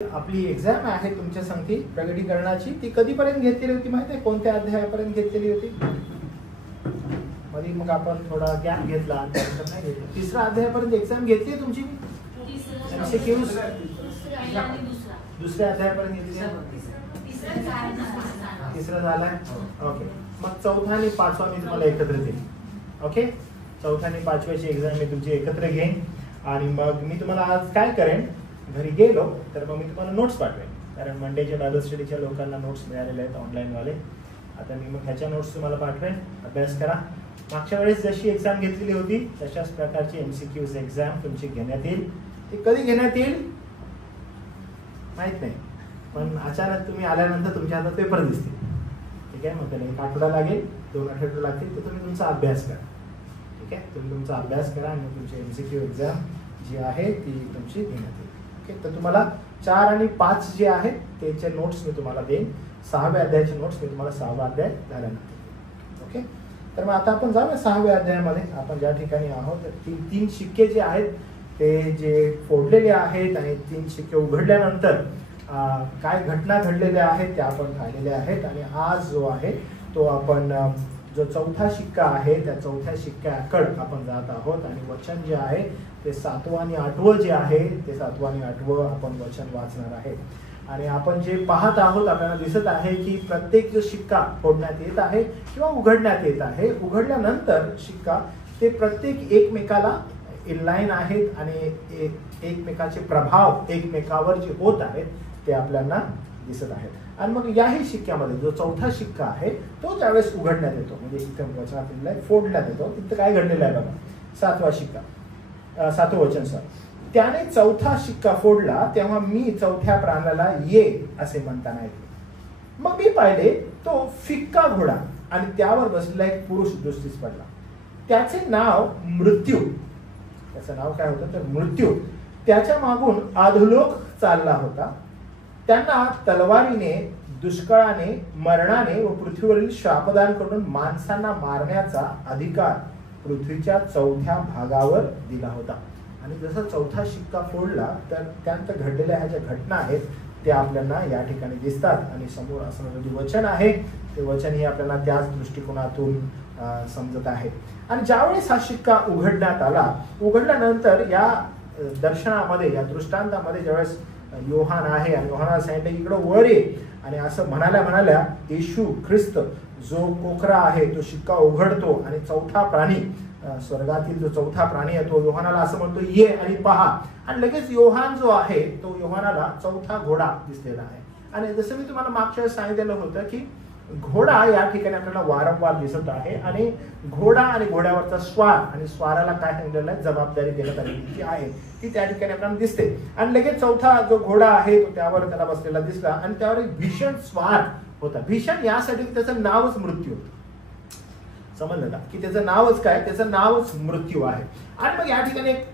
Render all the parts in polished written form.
आपली एक्झाम आहे तुमच्या संगती प्रगटीकरणाची, ती कधीपर्यंत घेतलेली होती माहिती आहे? कोणत्या अध्यायापर्यंत घेतलेली होती? मध्ये मग आपण थोडा गॅप घेतला, त्यानंतर नाही घेतला. तिसरा अध्यायापर्यंत एक्झाम घेतली आहे तुमची? MCQs दुसऱ्या अध्यायापर्यंत घेतली आहे? तिसरा झालाय. ओके, मग चौथा आणि पाचवा मी तुम्हाला एकत्र देईन. ओके, चौथा आणि पाचव्याची एक्झाम मी तुमची एकत्र घेईन आणि मग मी तुम्हाला आज काय करेन, घरी गेलो तर मग मी तुम्हाला नोट्स पाठवेन, कारण मंडेच्या बायबल स्टडीच्या लोकांना नोट्स मिळालेले आहेत ऑनलाईनवाले. आता मी मग ह्याच्या नोट्स तुम्हाला पाठवेन, अभ्यास करा. मागच्या वेळेस जशी एक्झाम घेतलेली होती तशाच प्रकारची MCQs एक्झाम तुमची घेण्यात येईल. ती कधी घेण्यात येईल माहित नाही, पण अचानक तुम्ही आल्यानंतर तुमच्या हातात पेपर दिसतील. ठीक आहे, मग त्याला 1 आठवडा लागेल, 2 आठवडे लागतील, तर तुम्ही तुमचा अभ्यास करा. ठीक आहे, तुम्ही तुमचा अभ्यास करा आणि तुमची MCQ एक्झाम जी आहे ती तुमची घेण्यात येईल. तर तुम्हाला 4 आणि 5 जे आहेत त्याचे नोट्स मी तुम्हाला देईन. 6व्या अध्यायाचे नोट्स मी तुम्हाला 6वा अध्याय झाल्यानंतर. ओके, तर मग आता आपण जाऊया 6व्या अध्यायामध्ये. आपण ज्या ठिकाणी आहोत 3 शिक्के जे आहेत ते जे फोडलेले आहेत आणि 3 शिक्के उघडल्यानंतर काय घटना घडलेल्या आहेत त्या आपण पाहिलेल्या आहेत. आणि आज जो आहे तो आपण जो चौथा शिक्का आहे त्या चौथ्या शिक्क्याकडे आपण जात आहोत. आणि वचन जे आहे ते 7वं आणि 8वं जे आहे ते 7वं आणि 8वं आपण वचन वाचणार आहे. आणि आपण जे पाहत आहोत आपल्याला दिसत आहे की प्रत्येक जो शिक्का फोडण्यात येत आहे किंवा उघडण्यात येत आहे, उघडल्यानंतर शिक्का ते प्रत्येक एकमेकाला इनलाईन आहेत आणि एकमेकाचे प्रभाव एकमेकावर जे होत आहेत ते आपल्याला दिसत आहेत. आणि मग याही शिक्क्यामध्ये जो चौथा शिक्का आहे तो ज्यावेळेस उघडण्यात येतो, म्हणजे इथं वचनात फोडण्यात येतो, तिथं काय घडलेलं आहे बघा. 7वा शिक्का, 7वं वचन सर. त्याने चौथा शिक्का फोडला तेव्हा मी चौथ्या प्राण्याला ये असे म्हणताना ऐकले. मग मी पाहिले तो फिक्का घोडा आणि त्यावर बसलेला एक पुरुष दृष्टीस पडला. त्याचे नाव मृत्यू. त्याचं नाव काय होतं तर मृत्यू. त्याच्या मागून अधोलोक चालला होता. त्यांना तलवारीने, दुष्काळाने, मरणाने व पृथ्वीवरील शापदांकडून माणसांना मारण्याचा अधिकार पृथ्वीच्या चौथ्या भागावर दिला होता. आणि जसा चौथा शिक्का फोडला तर त्यानंतर घडलेल्या ह्या ज्या घटना आहेत त्या आपल्याला या ठिकाणी दिसतात. आणि समोर असणारं जे वचन आहे ते वचन हे आपल्याला त्याच दृष्टिकोनातून समजत आहे. आणि ज्यावेळेस हा शिक्का उघडण्यात आला, उघडल्यानंतर या दर्शनामध्ये, या दृष्टांतामध्ये ज्यावेळेस योहान आहे आणि योहानाला सांगितलं की इकडं वर ये, आणि असं म्हणाल्या येशू ख्रिस्त जो कोकरा आहे तो शिक्का उघडतो आणि चौथा प्राणी, स्वर्गातील जो चौथा प्राणी आहे तो योहानाला असं म्हणतो ये आणि पहा. आणि लगेच योहान जो आहे तो योहानाला चौथा घोडा दिसलेला आहे. आणि जसं मी तुम्हाला मागच्या वेळेस सांगितलेलं होतं की घोडा या ठिकाणी आपल्याला वारंवार दिसत आहे. आणि घोडा आणि घोड्यावरचा स्वार आणि स्वाराला काय सांगितलेलं आहे, जबाबदारी देण्यात आलेली जी आहे ती त्या ठिकाणी आपल्याला दिसते. आणि लगेच चौथा जो घोडा आहे तो त्यावर त्याला बसलेला दिसला आणि त्यावर एक भीषण स्वार होता. भीषण यासाठी त्याचं नावच मृत्यू होतं. समजलं का, की त्याचं नावच काय, त्याचं नावच मृत्यू आहे. आणि मग या ठिकाणी एक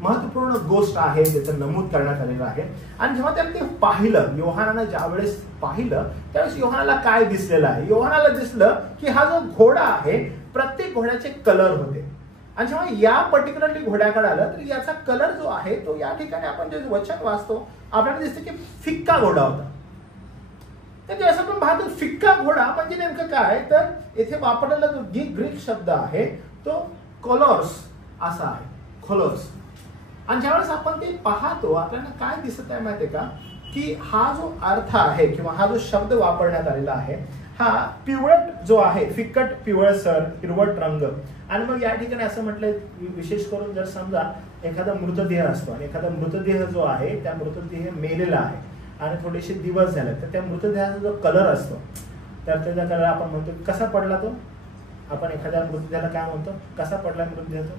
महत्वपूर्ण गोष्ट आहे त्याचं नमूद करण्यात आलेलं आहे. आणि जेव्हा त्याने ते पाहिलं, योहानानं ज्यावेळेस पाहिलं त्यावेळेस योहानाला काय दिसलेलं आहे, योहानाला दिसलं की हा जो घोडा आहे प्रत्येक घोड्याचे कलर होते. आणि जेव्हा या पर्टिक्युलरली घोड्याकडे आलं तर याचा कलर जो आहे तो या ठिकाणी आपण जे वचन वाचतो आपल्याला दिसतं की फिक्का घोडा होता. तर असं आपण पाहतो फिक्का घोडा म्हणजे नेमकं काय, तर येथे वापरलेला जो ग्रीक शब्द आहे तो कोलोर्स असा आहे, खोलोर्स. आणि ज्यावेळेस आपण ते पाहतो आपल्याला काय दिसत आहे माहितीये का, की हा जो अर्थ आहे किंवा हा जो शब्द वापरण्यात आलेला आहे हा पिवळट जो आहे, फिक्कट पिवळसर हिरवट रंग. आणि मग या ठिकाणी असं म्हटलंय विशेष करून जर समजा एखादा मृतदेह असतो आणि एखादा मृतदेह जो आहे त्या मृतदेह मेलेला आहे आणि थोडेसे दिवस झाले तर त्या मृतदेहाचा जो कलर असतो तर त्याचा कलर आपण म्हणतो कसा पडला तो, आपण एखाद्या मृतदेहाला काय म्हणतो, कसा पडला मृतदेह तो,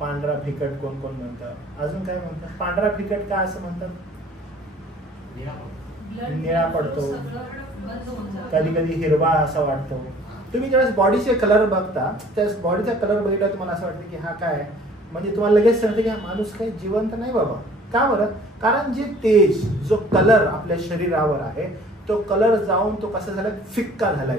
पांढरा फिकट. कोण कोण म्हणतात, अजून काय म्हणतात, पांढरा फिकट का असं म्हणतात, निळा पडतो, कधी कधी हिरवा असा वाटतो. तुम्ही ज्यावेळेस बॉडीचे कलर बघता त्यावेळेस बॉडीचा कलर बघितला तुम्हाला असं वाटतं की हा काय, म्हणजे तुम्हाला लगेच सांगते की हा माणूस काही जिवंत नाही बाबा. का बरं, कारण जे तेज, जो कलर आपल्या शरीरावर आहे तो कलर जाऊन तो कसा झाला, फिक्का झालाय.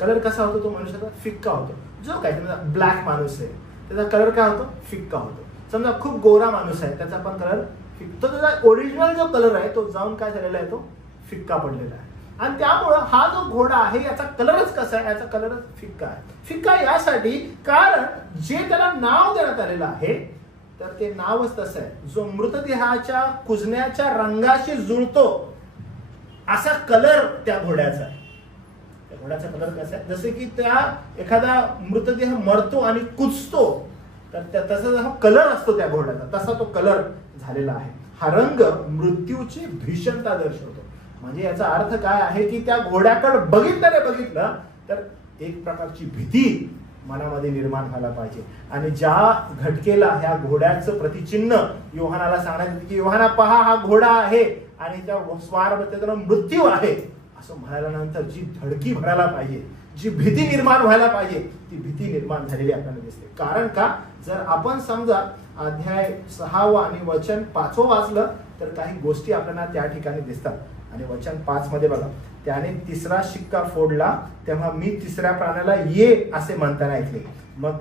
कलर कसा होतो तो मनुष्याचा, फिक्का होतो. जो काय ब्लॅक माणूस आहे त्याचा कलर काय होतो, फिक्का होतो. समजा खूप गोरा माणूस आहे त्याचा पण कलर तो त्याचा ओरिजिनल जो कलर आहे तो जाऊन काय झालेला आहे, तो फिक्का पडलेला आहे. आणि त्यामुळं हा जो घोडा आहे याचा कलरच कसा आहे, याचा कलरच फिक्का आहे. फिक्का यासाठी कारण जे त्याला नाव देण्यात आलेलं आहे तर ते नावच तसं आहे, जो मृतदेहाच्या कुजण्याच्या रंगाशी जुळतो असा कलर त्या घोड्याचा आहे. त्या घोड्याचा कलर कसा आहे, जसे की त्या एखादा मृतदेह मरतो आणि कुजतो तर तसा जो कलर असतो त्या घोड्याचा तसा तो कलर झालेला आहे. हा रंग मृत्यूची भीषणता दर्शवतो. म्हणजे याचा अर्थ काय आहे की त्या घोड्याकडे बघितलं तर एक प्रकारची भीती मनामध्ये निर्माण व्हायला पाहिजे. आणि ज्या घटकेला ह्या घोड्याचं प्रतिचिन्ह योहानाला सांगण्यात येते की योहाना पहा हा घोडा आहे आणि त्या स्वारमध्ये त्याला मृत्यू आहे असं म्हणाल्यानंतर जी धडकी भरायला पाहिजे, जी भीती निर्माण व्हायला पाहिजे ती भीती निर्माण झालेली आपल्याला दिसते. कारण का, जर आपण समजा अध्याय 6 आणि वचन 5 वाचलं तर काही गोष्टी आपल्याला त्या ठिकाणी दिसतात. आणि वचन 5 मध्ये बघा, त्याने तिसरा शिक्का फोडला तेव्हा मी तिसऱ्या प्राण्याला ये असे म्हणताना ऐकले. मग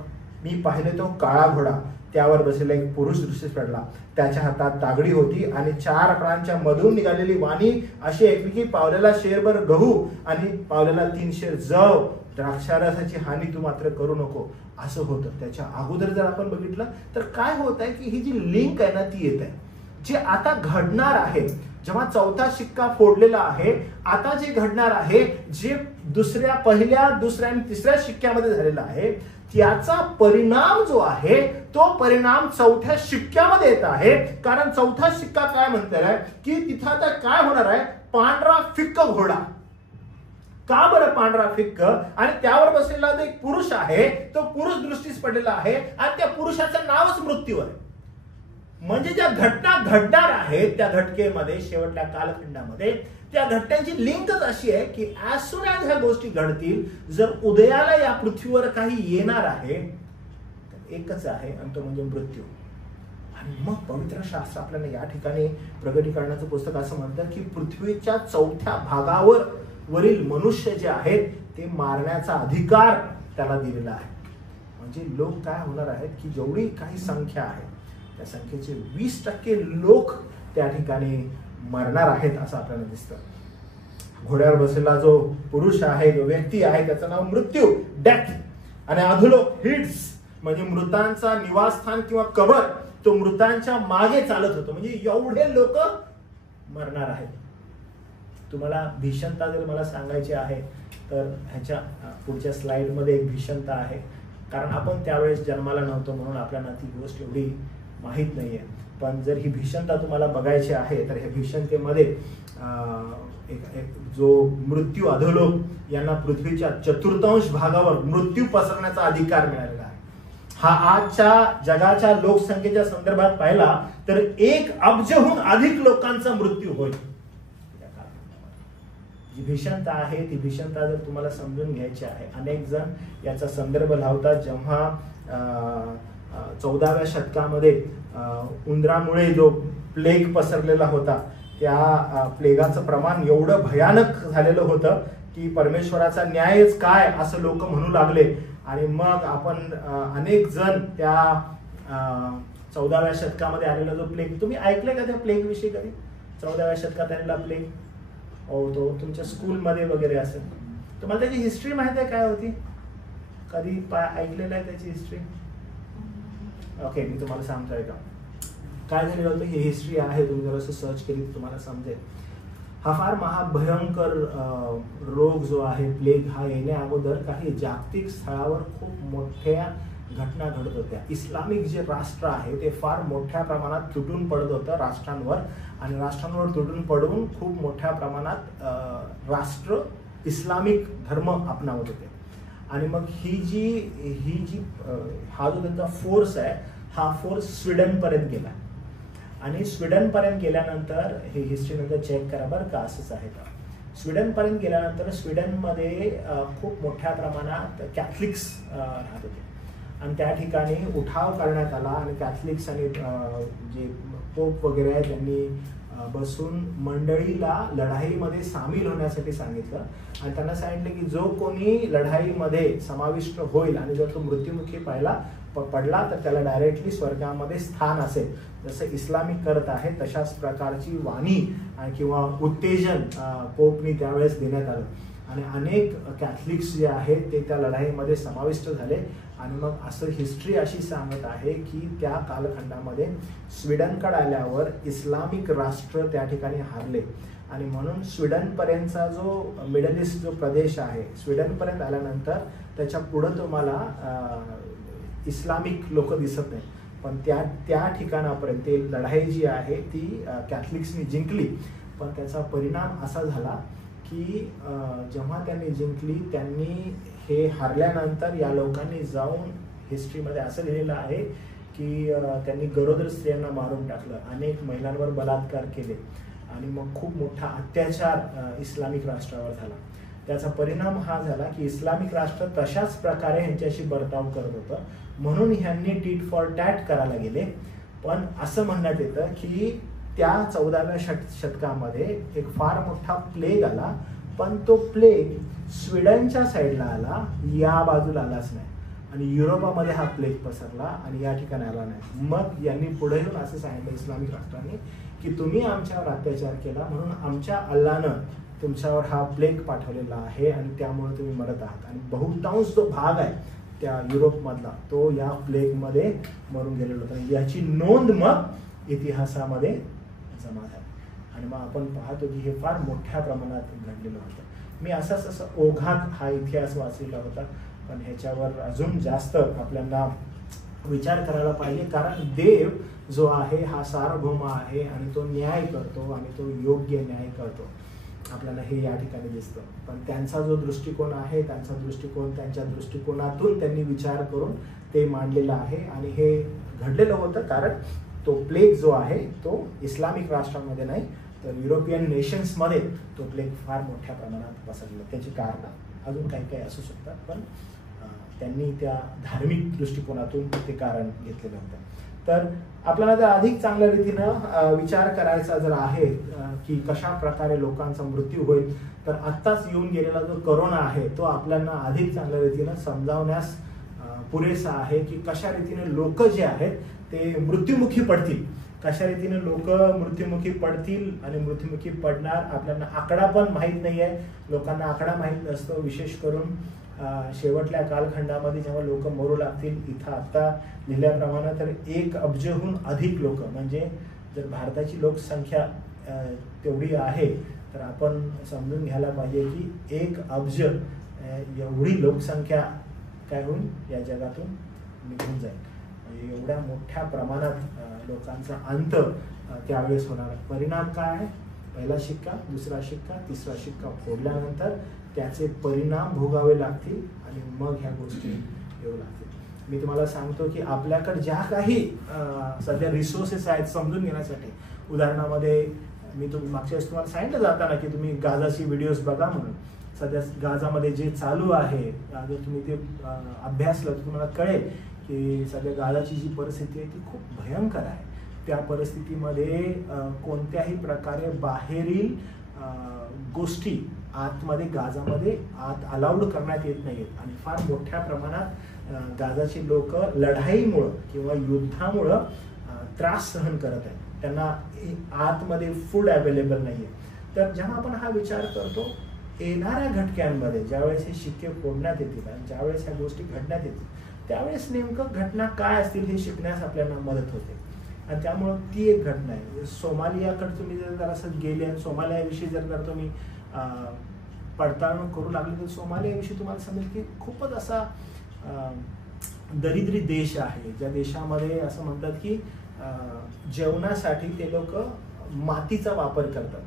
मी पाहिले तो काळा घोडा, त्यावर बसलेला एक पुरुष दृष्टीस पडला. त्याच्या हातात तागडी होती आणि 4 प्राण्यांच्या मधून निघालेली वाणी अशी ऐकली की पावलेला शेरभर गहू आणि पावलेला 3 शेर जव, द्राक्षारसाची हानी तू मात्र करू नको असं होतं. त्याच्या अगोदर जर आपण बघितलं तर काय होत आहे की ही जी लिंक आहे ना ती येत आहे, जे आता घडणार आहे. जेव्हा चौथा शिक्का फोडलेला आहे, आता जे घडणार आहे, जे पहिल्या, दुसऱ्या आणि तिसऱ्या शिक्क्यामध्ये झालेला आहे, त्याचा परिणाम जो आहे तो परिणाम चौथ्या शिक्क्यामध्ये येत आहे. कारण चौथा शिक्का काय म्हणताय की तिथं आता काय होणार आहे, पांढरा फिक्क घोडा. का बरं पांढरा फिक्क? आणि त्यावर बसलेला जो एक पुरुष आहे तो पुरुष दृष्टीस पडलेला आहे आणि त्या पुरुषाचं नावच मृत्यू आहे. म्हणजे ज्या घटना घडणार आहेत त्या घटकेमध्ये, शेवटच्या कालखंडामध्ये त्या घटनांची लिंकच अशी आहे की ऍज सून ऍज ह्या गोष्टी घडतील, जर उदयाला या पृथ्वीवर काही येणार आहे तर एकच आहे आणि तो म्हणजे मृत्यू. आणि मग पवित्र शास्त्र आपल्याला या ठिकाणी प्रगटीकरणाचं पुस्तक असं म्हणतं की पृथ्वीच्या 4थ्या भागावर वरील मनुष्य जे आहेत ते मारण्याचा अधिकार त्याला दिलेला आहे. म्हणजे लोक काय होणार आहेत की जेवढी काही संख्या आहे त्या संख्येचे 20% लोक त्या ठिकाणी मरणार आहेत असं आपल्याला दिसतं. घोड्यावर बसलेला जो पुरुष आहे, जो व्यक्ती आहे, त्याचं नाव मृत्यू, डेथ, आणि अधोलोक, हिड्स, म्हणजे मृतांचा निवासस्थान किंवा कबर, तो मृतांच्या मागे चालत होतो. म्हणजे एवढे लोक मरणार आहेत. तुम्हाला भीषणता जर मला सांगायची आहे तर ह्याच्या पुढच्या स्लाइडमध्ये एक भीषणता आहे. कारण आपण त्यावेळेस जन्माला नव्हतो म्हणून आपल्याला ती गोष्ट एवढी माहीत नाहीये. पण जर ही भीषणता तुम्हाला बघायची आहे तर ह्या भीषणतेमध्ये जो मृत्यू, अधोलोक यांना पृथ्वीच्या 1/4 भागावर मृत्यू पसरण्याचा अधिकार मिळालेला आहे. हा आजच्या जगाच्या लोकसंख्येच्या संदर्भात पाहिला तर 1 अब्जहून अधिक लोकांचा मृत्यू होईल. जी भीषणता आहे ती भीषणता जर तुम्हाला समजून घ्यायची आहे, अनेक जण याचा संदर्भ लावतात. जेव्हा 14व्या शतकामध्ये उंदरामुळे जो प्लेग पसरलेला होता, त्या प्लेगाचं प्रमाण एवढं भयानक झालेलं होतं की परमेश्वराचा न्यायच काय असं लोक म्हणू लागले. आणि मग आपण अनेक जण त्या 14व्या शतकामध्ये आलेला जो प्लेग, तुम्ही ऐकलंय का त्या प्लेग विषयी कधी? 14व्या शतकात आलेला प्लेग, तो तुमच्या स्कूलमध्ये वगैरे असेल. तुम्हाला त्याची हिस्ट्री माहिती आहे काय होती? कधी ऐकलेलं आहे त्याची हिस्ट्री? ओके, मी तुम्हाला सांगतोय का काय झालेलं होतं. ही हिस्ट्री आहे, तुम्ही जर असं सर्च केली तुम्हाला समजेल. हा फार महाभयंकर रोग जो आहे, प्लेग, हा येण्या अगोदर काही जागतिक स्थळावर खूप मोठ्या घटना घडत होत्या. इस्लामिक जे राष्ट्र आहे ते फार मोठ्या प्रमाणात तुटून पडत होतं राष्ट्रांवर, आणि राष्ट्रांवर तुटून पडून खूप मोठ्या प्रमाणात राष्ट्र इस्लामिक धर्म अपनावत होते. आणि मग हा जो त्यांचा फोर्स आहे, हा फोर्स स्वीडन पर्यंत गेला. आणि स्वीडन पर्यंत गेल्यानंतर, हे हिस्ट्री नंतर चेक करा बरं का असंच आहे का, स्वीडन पर्यंत गेल्यानंतर स्वीडनमध्ये खूप मोठ्या प्रमाणात कॅथलिक्स राहत होते. आणि त्या ठिकाणी उठाव करण्यात आला आणि कॅथलिक्स आणि जे पोप वगैरे आहेत त्यांनी बसून मंडळीला लढाईमध्ये सामील होण्यासाठी सांगितलं. आणि त्यांना सांगितलं की जो कोणी लढाईमध्ये समाविष्ट होईल आणि जर तो मृत्युमुखी पडला तर त्याला डायरेक्टली स्वर्गामध्ये स्थान असेल. जसं इस्लामिक करत आहे तशाच प्रकारची वाणी किंवा उत्तेजन पोपनी त्यावेळेस देण्यात आलं आणि अनेक कॅथलिक्स जे आहेत ते त्या लढाईमध्ये समाविष्ट झाले. आणि मग असं हिस्ट्री अशी सांगत आहे की त्या कालखंडामध्ये स्वीडनकडे आल्यावर इस्लामिक राष्ट्र त्या ठिकाणी हारले आणि म्हणून स्वीडनपर्यंतचा जो मिडल ईस्ट जो प्रदेश आहे, स्वीडनपर्यंत आल्यानंतर त्याच्या पुढं तुम्हाला इस्लामिक लोक दिसत नाही, पण त्या ठिकाणापर्यंत ते लढाई जी आहे ती कॅथलिक्सनी जिंकली. पण त्याचा परिणाम असा झाला की जेव्हा त्यांनी जिंकली त्यांनी हे हारल्यानंतर या लोकांनी जाऊन हिस्ट्रीमध्ये असं लिहिलेलं आहे की त्यांनी गरोदर स्त्रियांना मारून टाकलं, अनेक महिलांवर बलात्कार केले आणि मग खूप मोठा अत्याचार इस्लामिक राष्ट्रावर झाला. त्याचा परिणाम हा झाला की इस्लामिक राष्ट्र तशाच प्रकारे ह्यांच्याशी बर्ताव करत होतं, म्हणून ह्यांनी टीट फॉर टॅट करायला गेले. पण असं म्हणण्यात येतं की त्या 14व्या शतकामध्ये एक फार मोठा प्लेग आला, पण तो प्लेग स्वीडनच्या साईडला आला, या बाजूला आलाच नाही आणि युरोपामध्ये हा प्लेग पसरला आणि या ठिकाणी आला नाही. मग यांनी पुढे येऊन असं सांगितलं इस्लामिक राष्ट्रांनी की तुम्ही आमच्यावर अत्याचार केला म्हणून आमच्या अल्लानं तुमच्यावर हा प्लेग पाठवलेला आहे आणि त्यामुळे तुम्ही मरत आहात. आणि बहुतांश जो भाग आहे त्या युरोपमधला तो या प्लेगमध्ये मरून गेलेला होता. याची नोंद मग इतिहासामध्ये जमा झाली आणि मग आपण पाहतो की हे फार मोठ्या प्रमाणात घडलेलं होतं. मी असं ओघात हा इतिहास वाचलेला होता, पण ह्याच्यावर अजून जास्त आपल्याला विचार करायला पाहिजे, कारण देव जो आहे हा सार्वभौम आहे आणि तो न्याय करतो आणि तो योग्य न्याय करतो. आपल्याला हे या ठिकाणी दिसतं. पण त्यांचा जो दृष्टिकोन आहे, त्यांच्या दृष्टिकोनातून त्यांनी विचार करून ते मांडलेलं आहे आणि हे घडलेलं होतं कारण तो प्लेग जो आहे तो इस्लामिक राष्ट्रांमध्ये नाही तर युरोपियन नेशन्समध्ये तो प्लेग फार मोठ्या प्रमाणात पसरला. त्याची कारणं अजून काही असू शकतात, पण त्यांनी त्या धार्मिक दृष्टिकोनातून ते कारण घेतलेलं होतं. तर आपल्याला जर अधिक चांगल्या रीतीनं विचार करायचा जर आहे की कशा प्रकारे लोकांचा मृत्यू होईल, तर आत्ताच येऊन गेलेला जो कोरोना आहे तो आपल्याला अधिक चांगल्या रीतीनं समजावण्यास पुरेसा आहे की कशा रीतीने लोक जे आहेत ते मृत्युमुखी पडतील, कशा रीतीने लोक मृत्युमुखी पडतील आणि मृत्युमुखी पडणार. आपल्याला आकडा पण माहीत नाही आहे, लोकांना आकडा माहीत नसतो, विशेष करून शेवटल्या कालखंडामध्ये जेव्हा लोक मरू लागतील. इथं आता लिहिल्याप्रमाणे तर 1 अब्जहून अधिक लोक, म्हणजे जर भारताची लोकसंख्या तेवढी आहे तर आपण समजून घ्यायला पाहिजे की 1 अब्ज एवढी लोकसंख्या काय होईल या जगातून निघून जाईल. म्हणजे एवढ्या मोठ्या प्रमाणात लोकांचा अंत त्यावेळेस होणार. परिणाम काय आहे? पहिला शिक्का, दुसरा शिक्का, तिसरा शिक्का फोडल्यानंतर त्याचे परिणाम भोगावे लागतील आणि मग ह्या गोष्टी येऊ लागतील. मी तुम्हाला सांगतो की आपल्याकडे ज्या काही सध्या रिसोर्सेस आहेत समजून घेण्यासाठी, उदाहरणामध्ये मी मागच्या वेळेस तुम्हाला सांगितलं जाताना की तुम्ही गाझाची व्हिडिओज बघा म्हणून. सध्या गाझामध्ये जे चालू आहे, जर तुम्ही ते अभ्यासलं तर तुम्हाला कळेल की सध्या गाझाची जी परिस्थिती आहे ती खूप भयंकर आहे. त्या परिस्थितीमध्ये कोणत्याही प्रकारे बाहेरील गोष्टी आतमध्ये गाझामध्ये आत अलाउड करण्यात येत नाहीत आणि फार मोठ्या प्रमाणात गाझाची लोक लढाईमुळं किंवा युद्धामुळं त्रास सहन करत आहेत. त्यांना आतमध्ये फूड अवेलेबल नाही आहे. तर जेव्हा आपण हा विचार करतो येणाऱ्या घटक्यांमध्ये, ज्यावेळेस हे शिक्के फोडण्यात येतील आणि ज्यावेळेस ह्या गोष्टी घडण्यात येतील त्यावेळेस नेमकं घटना काय असतील हे शिकण्यास आपल्याला मदत होते. आणि त्यामुळं ती एक घटना आहे. सोमालियाकडे तुम्ही जर असं गेले आणि सोमालियाविषयी जर तुम्ही पडताळून करू लागले तर सोमालियाविषयी तुम्हाला समजेल की खूपच असा दरिद्री देश आहे, ज्या देशामध्ये असं म्हणतात की जेवणासाठी ते लोक मातीचा वापर करतात.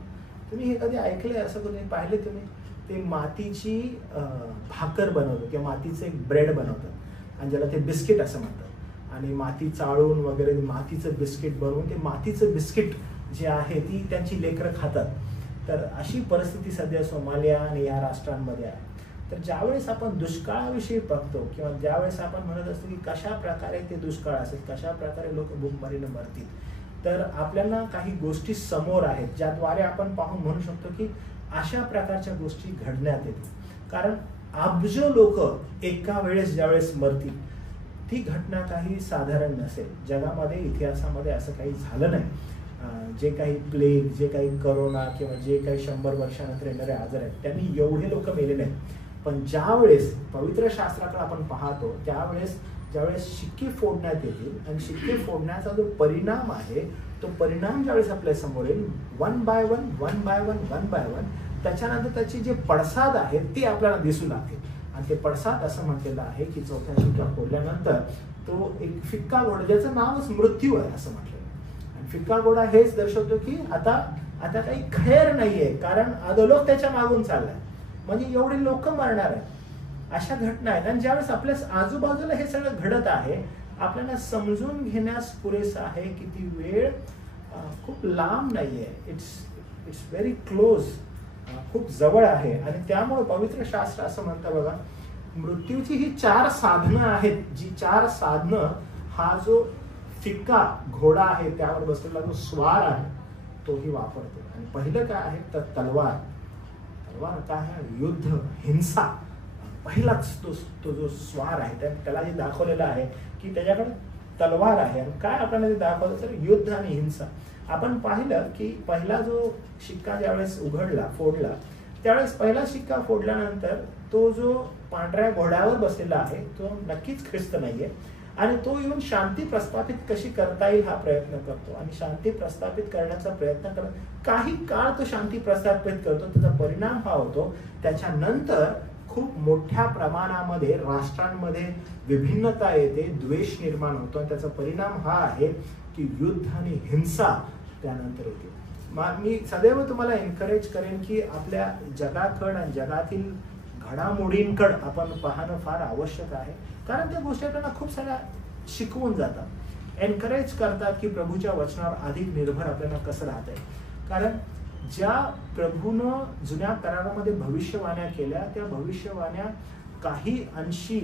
तुम्ही हे कधी ऐकलंय? असं कधी पाहिले तुम्ही? ते मातीची भाकर बनवतात किंवा मातीचं एक ब्रेड बनवतात आणि ज्याला ते बिस्किट असं म्हणतात आणि माती चाळून वगैरे मातीचं बिस्किट बनवून ते मातीचं बिस्किट जे आहे ती त्यांची लेकरं खातात. तर अशी परिस्थिती सध्या सोमालिया आणि या राष्ट्रांमध्ये आहे. तर ज्यावेळेस आपण दुष्काळाविषयी बघतो किंवा ज्यावेळेस आपण म्हणत असतो की कशा प्रकारे ते दुष्काळ असेल, कशा प्रकारे लोक भूकमारीने मरतील, तर आपल्याला काही गोष्टी समोर आहेत ज्याद्वारे आपण पाहून म्हणू शकतो की अशा प्रकारच्या गोष्टी घडण्यात येतील. कारण अब्ज लोक एका वेळेस ज्यावेळेस मरतील ती घटना काही साधारण नसेल. जगामध्ये इतिहासामध्ये असं काही झालं नाही. जे काही प्लेग, जे काही करोना किंवा जे काही 100 वर्षानंतर येणारे आजार आहेत त्यांनी एवढे लोक मेले नाहीत. पण ज्यावेळेस पवित्र शास्त्राकडे आपण पाहतो त्यावेळेस ज्यावेळेस शिक्के फोडण्यात येतील आणि शिक्के फोडण्याचा जो परिणाम आहे तो परिणाम ज्यावेळेस आपल्या समोर येईल, वन बाय वन, त्याच्यानंतर त्याचे जे पडसाद आहेत ते आपल्याला दिसू लागतील. आणि ते पडसाद असं म्हटलेलं आहे की चौथ्या शिक्का फोडल्यानंतर तो एक फिक्का घोडा, ज्याचं नावच मृत्यू आहे असं म्हटलेलं. आणि फिक्का घोडा हेच दर्शवतो की आता काही खैर नाहीये, कारण अधोलोक त्याच्या मागून चाललाय. म्हणजे एवढे लोक मरणार आहेत. अशा घटना आहेत. आणि ज्यावेळेस आपल्या आजूबाजूला हे सगळं घडत आहे आपल्याला समजून घेण्यास पुरेसं आहे की ती वेळ खूप लांब नाहीये. इट्स व्हेरी क्लोज, खूप जवळ आहे. आणि त्यामुळे पवित्र शास्त्र असं म्हणतं बघा, मृत्यूची ही 4 साधनं आहेत. जी 4 साधनं हा जो फिक्का घोडा आहे त्यावर बसलेला जो स्वार आहे तोही वापरतो. आणि पहिलं काय आहे तर तलवार. तलवार काय आहे? युद्ध, हिंसा. पहिलाच तो जो स्वार आहे त्याला जे दाखवलेलं आहे की त्याच्याकडे तलवार आहे. आणि काय आपल्याला ते दाखवलं तर युद्ध आणि हिंसा. आपण पाहिलं की पहिला जो शिक्का ज्यावेळेस फोडला त्यावेळेस पहिला शिक्का फोडल्यानंतर तो जो पांढऱ्या घोड्यावर बसलेला आहे तो नक्कीच ख्रिस्त नाहीये. आणि तो येऊन शांती प्रस्थापित कशी करता येईल हा प्रयत्न करतो. आणि शांती प्रस्थापित करण्याचा प्रयत्न करत काही काळ तो शांती प्रस्थापित करतो. त्याचा परिणाम हा होतो त्याच्यानंतर खूप मोठ्या प्रमाणामध्ये राष्ट्रांमध्ये विभिन्नता येते, द्वेष निर्माण होतो. आणि त्याचा परिणाम हा आहे की युद्ध आणि हिंसा त्यानंतर येते. मी सदैव तुम्हाला एनकरेज करेन की आपल्या जगाकडं आणि जगातील घडामोडींकडे आपण पाहणं फार आवश्यक आहे. कारण त्या गोष्टी आपल्याला खूप साऱ्या शिकवून जातात, एनकरेज करतात की प्रभूच्या वचनावर अधिक निर्भर आपल्याला कसं राहतंय. कारण ज्या प्रभूनं जुन्या करारामध्ये भविष्यवाण्या केल्या त्या भविष्यवाण्या काही अंशी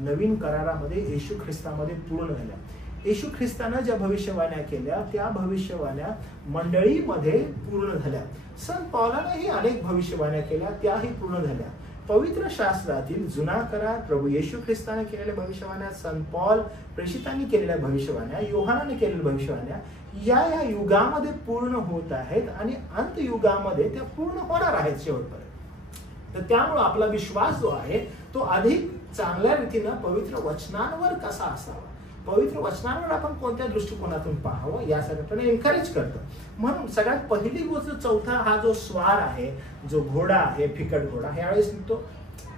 नवीन करारामध्ये येशू ख्रिस्तामध्ये पूर्ण झाल्या. येशू ख्रिस्तानं ज्या भविष्यवाण्या केल्या त्या भविष्यवाण्या मंडळीमध्ये पूर्ण झाल्या. संत पौलानेही अनेक भविष्यवाण्या केल्या, त्याही पूर्ण झाल्या. पवित्र शास्त्रातील जुना करार, प्रभू येशू ख्रिस्ताने केलेल्या भविष्यवाण्या, संत पौल प्रेषितांनी केलेल्या भविष्यवाण्या, योहानाने केलेल्या भविष्यवाण्या या युगामध्ये पूर्ण होत आहेत आणि अंत युगामध्ये त्या पूर्ण होणार आहेत शेवटपर्यंत. तर त्यामुळे आपला विश्वास जो आहे तो अधिक चांगल्या रीतीनं पवित्र वचनांवर कसा असावा, पवित्र वचनांवर आपण कोणत्या दृष्टिकोनातून पाहावं यासाठी एनकरेज करतं. म्हणून सगळ्यात पहिली गोष्ट चौथा हा जो स्वार आहे, जो घोडा आहे, फिकट घोडा, ह्यावेळेस म्हणतो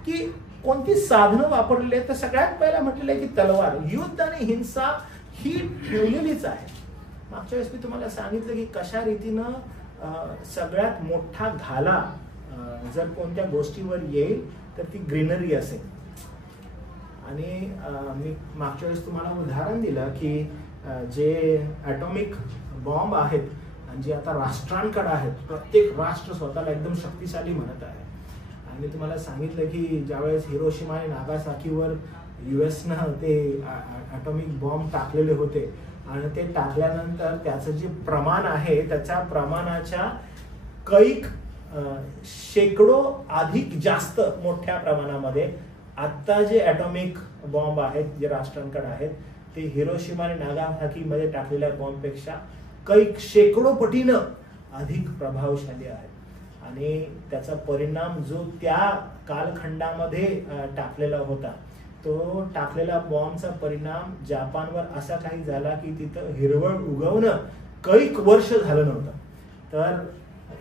की कोणती साधनं वापरलेली आहेत. तर सगळ्यात पहिला म्हटलेलं आहे की तलवार. युद्ध आणि हिंसा ही ठेवलेलीच आहे. मागच्या वेळेस मी तुम्हाला सांगितलं की कशा रीतीनं सगळ्यात मोठा घाला जर कोणत्या गोष्टीवर येईल तर ती ग्रीनरी असेल. आणि मी मागच्या वेळेस तुम्हाला उदाहरण दिलं की जे ॲटॉमिक बॉम्ब आहेत आणि जे आता राष्ट्रांकडे आहेत, प्रत्येक राष्ट्र स्वतःला एकदम शक्तिशाली म्हणत आहे. आणि मी तुम्हाला सांगितलं की ज्यावेळेस हिरोशिमा आणि नागासाकीवर US-नं ते ॲटॉमिक बॉम्ब टाकलेले होते आणि ते टाकल्यानंतर त्याचं जे प्रमाण आहे त्याच्या प्रमाणाच्या कैक शेकडो अधिक जास्त मोठ्या प्रमाणामध्ये आता जे ॲटॉमिक बॉम्ब आहेत जे राष्ट्रांकडे आहेत ते हिरोशिमा आणि नागासाकीमध्ये टाकलेल्या बॉम्बपेक्षा कैक शेकडो पटीनं अधिक प्रभावशाली आहेत. आणि त्याचा परिणाम जो त्या कालखंडामध्ये टाकलेला होता तो टाकलेला बॉम्बचा परिणाम जपानवर असा काही झाला की तिथं हिरवळ उगवणं कैक वर्ष झालं नव्हतं. तर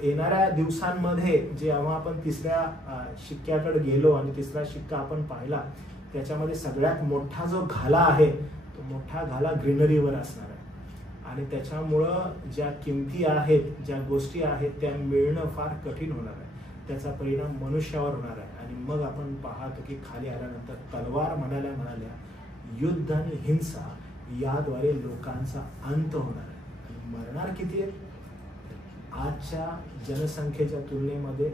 येणाऱ्या दिवसांमध्ये जेव्हा आपण तिसऱ्या शिक्क्याकडे गेलो आणि तिसरा शिक्का आपण पाहिला त्याच्यामध्ये सगळ्यात मोठा जो घाला आहे तो मोठा घाला ग्रीनरीवर असणार आहे. आणि त्याच्यामुळं ज्या किमती आहेत, ज्या गोष्टी आहेत त्या मिळणं फार कठीण होणार आहे. त्याचा परिणाम मनुष्यावर होणार आहे. आणि मग आपण पाहतो की खाली आल्यानंतर तलवार म्हणाल्या युद्ध आणि हिंसा याद्वारे लोकांचा अंत होणार आहे. आणि मरणार किती आहेत? आजच्या जनसंख्येच्या तुलनेमध्ये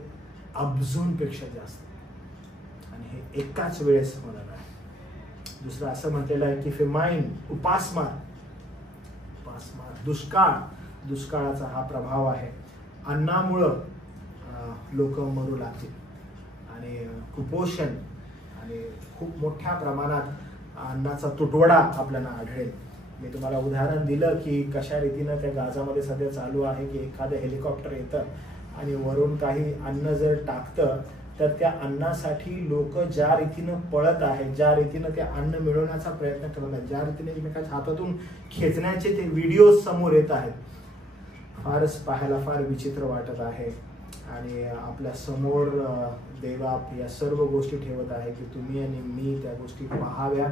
अब्जूंपेक्षा जास्त. आणि हे एकाच वेळेस होणार आहे. दुसरं असं म्हटलेलं आहे की फेमाईन, उपासमार, दुष्काळाचा हा प्रभाव आहे. अन्नामुळं लोक मरू लागतील आणि कुपोषण आणि खूप मोठ्या प्रमाणात अन्नाचा तुटवडा आपल्याला आढळेल. मी तुम्हाला उदाहरण दिलं की कशा रीतीनं त्या गाझामध्ये सध्या चालू आहे की एखादं हेलिकॉप्टर येतं आणि वरून काही अन्न जर टाकतं तर त्या अन्नासाठी लोक ज्या रीतीनं पळत आहेत, ज्या रीतीनं ते अन्न मिळवण्याचा प्रयत्न करत आहेत, ज्या रीतीने एकमेकांच्या हातातून खेचण्याचे ते व्हिडिओ समोर येत आहेत, फारच पाहायला फार विचित्र वाटत आहे. आणि आपल्या समोर देवा या सर्व गोष्टी ठेवत आहे की तुम्ही आणि मी त्या गोष्टी पाहाव्या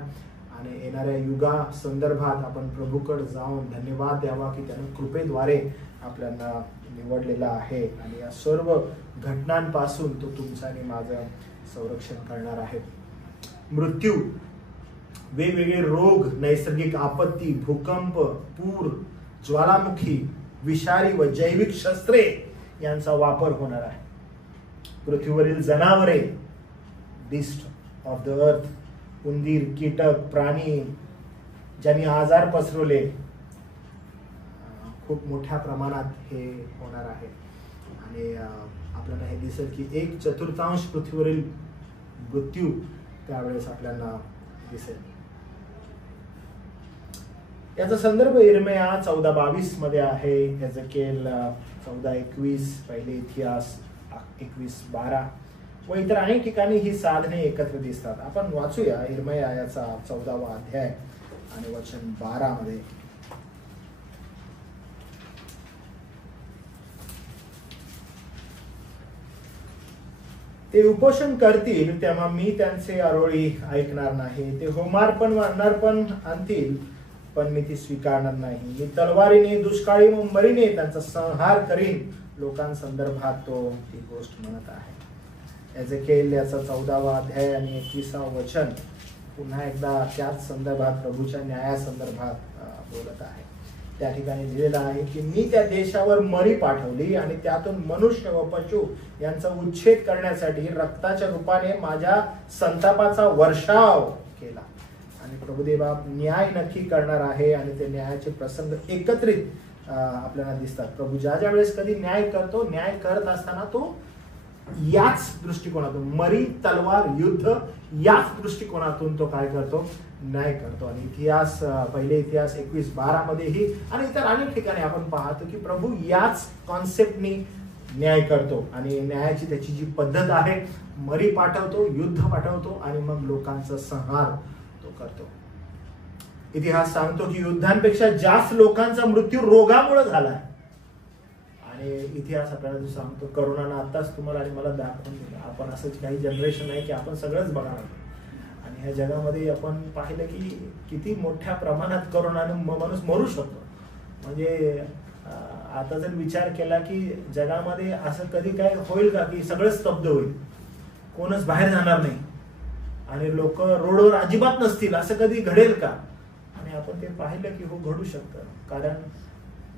आणि येणाऱ्या युगा संदर्भात आपण प्रभूकडे जाऊन धन्यवाद द्यावा की त्यानं कृपेद्वारे आपल्याला निवडलेला आहे आणि या सर्व घटनांपासून तो तुमचं आणि माझं संरक्षण करणार आहे. मृत्यू, वेगवेगळे रोग, नैसर्गिक आपत्ती, भूकंप, पूर, ज्वालामुखी, विषारी व जैविक शस्त्रे यांचा वापर होणार आहे. पृथ्वीवरील जनावरे, बीस्ट ऑफ द अर्थ, उंदीर, कीटक, प्राणी ज्यांनी आजार पसरवले, खूप मोठ्या प्रमाणात हे होणार आहे. आणि आपल्याला हे दिसेल की 1/4 पृथ्वीवरील मृत्यू त्यावेळेस आपल्याला दिसेल. याचा संदर्भ इर्मिया 14:22 मध्ये आहे, एझेकिएल 14:21, पहिले इतिहास 21:12 व इतर अनेक ठिकाणी ही साधने एकत्र दिसतात. आपण वाचूया इर्मिया याचा 14वा अध्याय आणि वचन 12 मध्ये. ते उपोषण करतील तेव्हा मी त्यांचे आरोळी ऐकणार नाही. ते होमार्पण व अन्नार्पण आणतील पण मी ती स्वीकारणार नाही. मी तलवारीने, दुष्काळी व मरीने त्यांचा संहार करीन. लोकांसंदर्भात तो ती गोष्ट म्हणत आहे. एझेकिएल याचा 14वा अध्याय आणि 21वा वचन पुन्हा एकदा त्याच संदर्भात प्रभूच्या न्यायासंदर्भात बोलत आहे. त्या ठिकाणी लिहिलेलं आहे की मी त्या देशावर मरी पाठवली आणि त्यातून मनुष्य व पशु यांचा उच्छेद करण्यासाठी रक्ताच्या रूपाने माझ्या संतापाचा वर्षाव केला. आणि प्रभुदेवा न्याय नक्की करणार आहे आणि ते न्यायाचे प्रसंग एकत्रित आपल्याला दिसतात. प्रभू ज्या ज्या वेळेस कधी न्याय करतो, न्याय करत असताना तो याच दृष्टिकोनातून, मरी, तलवार, युद्ध याच दृष्टिकोनातून तो काय करतो, न्याय करतो. आणि इतिहास, पहिले इतिहास 21:12 मध्येही आणि इतर अनेक ठिकाणी आपण पाहतो की प्रभू याच कॉन्सेप्टनी न्याय करतो. आणि न्यायाची त्याची जी पद्धत आहे, मरी पाठवतो, युद्ध पाठवतो आणि मग लोकांचा संहार तो करतो. इतिहास सांगतो की युद्धांपेक्षा जास्त लोकांचा मृत्यू रोगामुळे झाला. आणि इतिहास आपल्याला सांगतो, करोनानं आताच तुम्हाला आणि मला दाखवून दिलं. आपण असंच काही जनरेशन आहे की आपण सगळंच बघणार आणि ह्या जगामध्ये आपण पाहिलं की किती मोठ्या प्रमाणात करोनानं माणूस मरू शकतो. म्हणजे आता जर विचार केला की जगामध्ये असं कधी काय होईल का की सगळं स्तब्ध होईल, कोणच बाहेर जाणार नाही आणि लोक रोडवर अजिबात नसतील, असं कधी घडेल का? आणि आपण ते पाहिलं की हो, घडू शकतं. कारण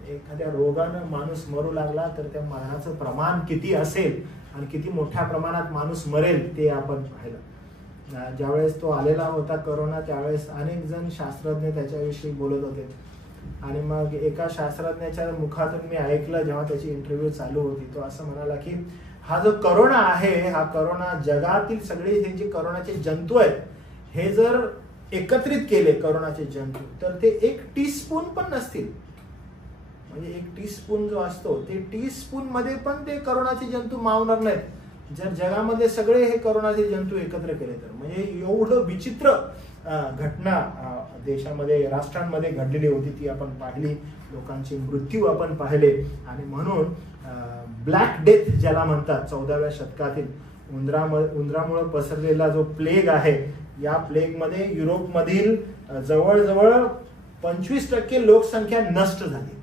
एखाद्या रोगानं माणूस मरू लागला तर त्या मरणाचं प्रमाण किती असेल आणि किती मोठ्या प्रमाणात माणूस मरेल ते आपण पाहिलं. ज्यावेळेस तो आलेला होता करोना, त्यावेळेस अनेक जण शास्त्रज्ञ त्याच्याविषयी बोलत होते. आणि मग एका शास्त्रज्ञाच्या मुखातून मी ऐकलं, जेव्हा त्याची इंटरव्ह्यू चालू होती, तो असं म्हणाला की हा जो करोना आहे, हा करोना जगातील सगळे हे जे करोनाचे जंतू आहेत, हे जर एकत्रित केले करोनाचे जंतू तर ते 1 टीस्पून पण नसतील. म्हणजे 1 टीस्पून जो असतो, ते टीस्पून मध्ये पण ते करोनाचे जंतू मावणार नाहीत जर जगामध्ये सगळे हे करोनाचे जंतू एकत्र केले तर. म्हणजे एवढं विचित्र घटना देशामध्ये, राष्ट्रांमध्ये घडलेली होती, ती आपण पाहिली. लोकांचे मृत्यू आपण पाहिले. आणि म्हणून ब्लॅक डेथ ज्याला म्हणतात, 14व्या शतकातील उंदरामुळे पसरलेला जो प्लेग आहे, या प्लेग मध्ये युरोपमधील जवळजवळ 25% लोकसंख्या नष्ट झाली.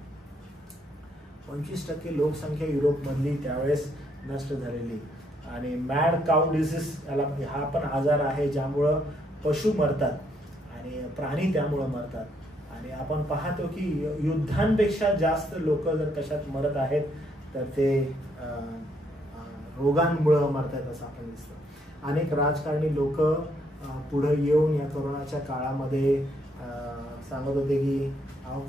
25% लोकसंख्या युरोपमधली त्यावेळेस नष्ट झालेली. आणि मॅड काऊ डिसीज याला, हा पण आजार आहे ज्यामुळं पशु मरतात आणि प्राणी त्यामुळं मरतात. आणि आपण पाहतो की युद्धांपेक्षा जास्त लोक जर कशात मरत आहेत तर ते रोगांमुळे मरतात असं आपण दिसतं. अनेक राजकारणी लोक पुढे येऊन या कोरोनाच्या काळामध्ये सांगत होते की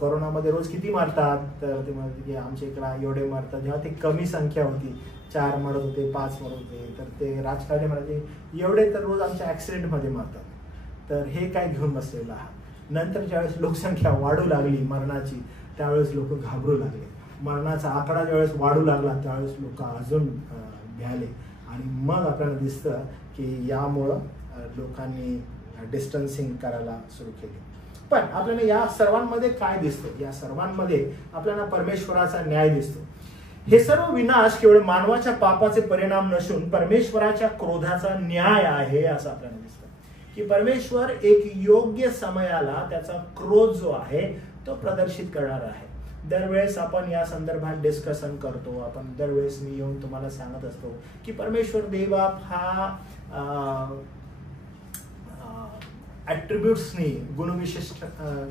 कोरोनामध्ये रोज किती मरतात, तर ते म्हणते की आमच्या इकडे एवढे मरतात. जेव्हा ती कमी संख्या होती, 4 मरत होते, 5 मरत होते, तर ते राजकारणी म्हणाले एवढे तर रोज आमच्या ऍक्सिडेंटमध्ये मरतात. तर हे काय घेऊन बसलेलं आहात. नंतर ज्यावेळेस लोकसंख्या वाढू लागली मरणाची, त्यावेळेस लोक घाबरू लागले. मरणाचा आकडा ज्यावेळेस वाढू लागला त्यावेळेस लोक अजून भ्याले. आणि मग आपल्याला दिसतं की यामुळं लोकांनी डिस्टन्सिंग करायला सुरू केली. पण आपल्याला या सर्वांमध्ये काय दिसतं? या सर्वांमध्ये आपल्याला परमेश्वराचा न्याय दिसतो. हे सर्व विनाश केवळ मानवाच्या पापाचे परिणाम नसून परमेश्वराच्या क्रोधाचा न्याय आहे असं आपल्याला दिसतं. की परमेश्वर एक योग्य समयाला त्याचा क्रोध जो आहे तो प्रदर्शित करणार आहे. दरवेळेस आपण या संदर्भात डिस्कशन करतो. आपण दरवेळेस मी येऊन तुम्हाला सांगत असतो की परमेश्वर देवबाप हा ॲट्रिब्यूट्सनी गुणविशेष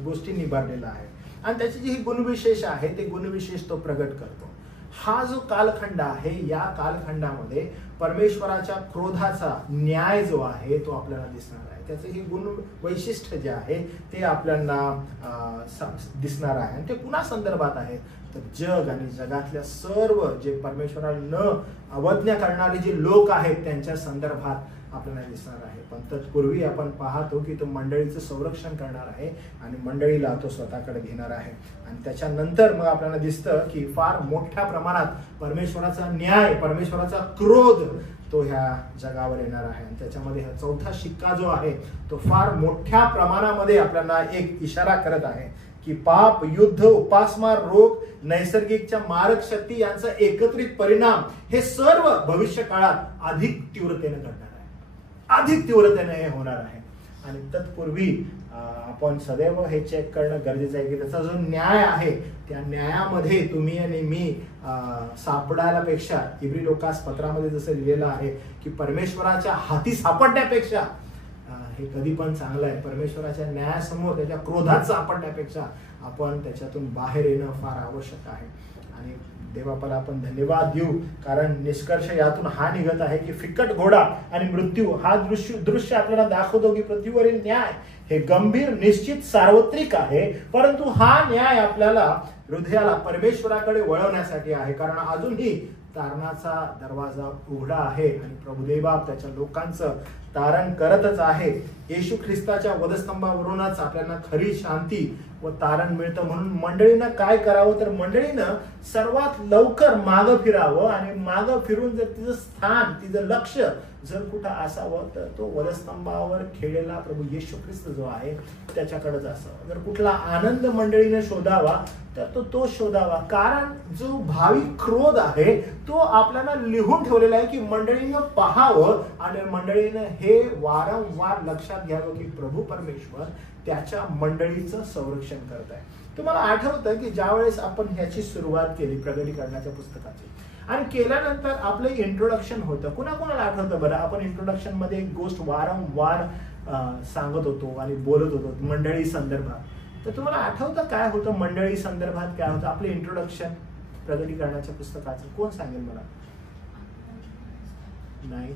गोष्टींनी भरलेला आहे आणि त्याची जी गुणविशेष आहे ते गुणविशेष तो प्रगट करतो. हा जो कालखंड आहे या कालखंडामध्ये परमेश्वराच्या क्रोधाचा न्याय जो आहे तो आपल्याला दिसणार आहे. त्याचं हे गुण वैशिष्ट्य जे आहे ते आपल्याला दिसणार आहे. आणि ते कुणा संदर्भात आहे तर जग आणि जगातल्या सर्व जे परमेश्वराला न अवज्ञा करणारे जे लोक आहेत त्यांच्या संदर्भात आपल्याला दिसणार आहे. पण तत्पूर्वी आपण पाहतो की तो मंडळीचं संरक्षण करणार आहे आणि मंडळीला तो स्वतःकडे घेणार आहे. आणि त्याच्यानंतर मग आपल्याला दिसतं की फार मोठ्या प्रमाणात परमेश्वराचा न्याय, परमेश्वराचा क्रोध तो ह्या जगावर येणार आहे. आणि त्याच्यामध्ये हा चौथा शिक्का जो आहे तो फार मोठ्या प्रमाणामध्ये आपल्याला एक इशारा करत आहे की पाप, युद्ध, उपासमार, रोग, नैसर्गिकच्या मारक शक्ती यांचा एकत्रित परिणाम हे सर्व भविष्य काळात अधिक तीव्रतेने घडणार आहे. अधिक तीव्रतेने हे होणार आहे. आणि तत्पूर्वी आपण सदैव हे चेक करणं गरजेचं आहे की त्याचा जो न्याय आहे त्या न्यायामध्ये तुम्ही आणि मी सापडायला पेक्षा, इब्री लोकास पत्रामध्ये जसं लिहिलेलं आहे की परमेश्वराच्या हाती सापडण्यापेक्षा हे कधी पण चांगलं आहे. परमेश्वराच्या न्यायासमोर त्याच्या क्रोधात सापडण्यापेक्षा आपण त्याच्यातून बाहेर येणं फार आवश्यक आहे. आणि देवापाला आपण धन्यवाद देऊ कारण निष्कर्ष यातून हा निघत आहे की फिकट घोडा आणि मृत्यू हा दृश्य आपल्याला दाखवतो की पृथ्वीवरील न्याय हे गंभीर, निश्चित, सार्वत्रिक आहे. परंतु हा न्याय आपल्याला हृदयाला परमेश्वराकडे वळवण्यासाठी आहे. कारण अजूनही तारणाचा दरवाजा उघडा आहे आणि प्रभुदेवबाप त्याच्या लोकांचं तारण करतच आहे. येशू ख्रिस्ताच्या वधस्तंभावरूनच आपल्याला खरी शांती व तारण मिळतं. म्हणून मंडळीनं काय करावं तर मंडळीनं सर्वात लवकर मागं फिरावं आणि मागं फिरून जर तिचं स्थान, तिचं लक्ष जर कुठं असावं तर तो वधस्तंभावर खेळलेला प्रभू येशू ख्रिस्त जो आहे त्याच्याकडेच असावा. जर कुठला आनंद मंडळीने शोधावा तर तो शोधावा. कारण जो भावी क्रोध आहे तो आपल्याला लिहून ठेवलेला आहे की मंडळीनं पाहावं आणि मंडळीनं हे वारंवार लक्षात घ्यावं की प्रभू परमेश्वर त्याच्या मंडळीचं संरक्षण करत आहे. तुम्हाला आठवतं की ज्या वेळेस आपण ह्याची सुरुवात केली प्रगटीकरणाच्या पुस्तकाची आणि केल्यानंतर आपलं इंट्रोडक्शन होतं. कुणाकुणाला आठवतं बरं? आपण इंट्रोडक्शन मध्ये एक गोष्ट वारंवार सांगत होतो आणि बोलत होतो मंडळी संदर्भात. तर तुम्हाला आठवतं काय होतं मंडळी संदर्भात काय होतं आपलं इंट्रोडक्शन प्रगटीकरणाच्या पुस्तकाचं? कोण सांगेल मला? नाही,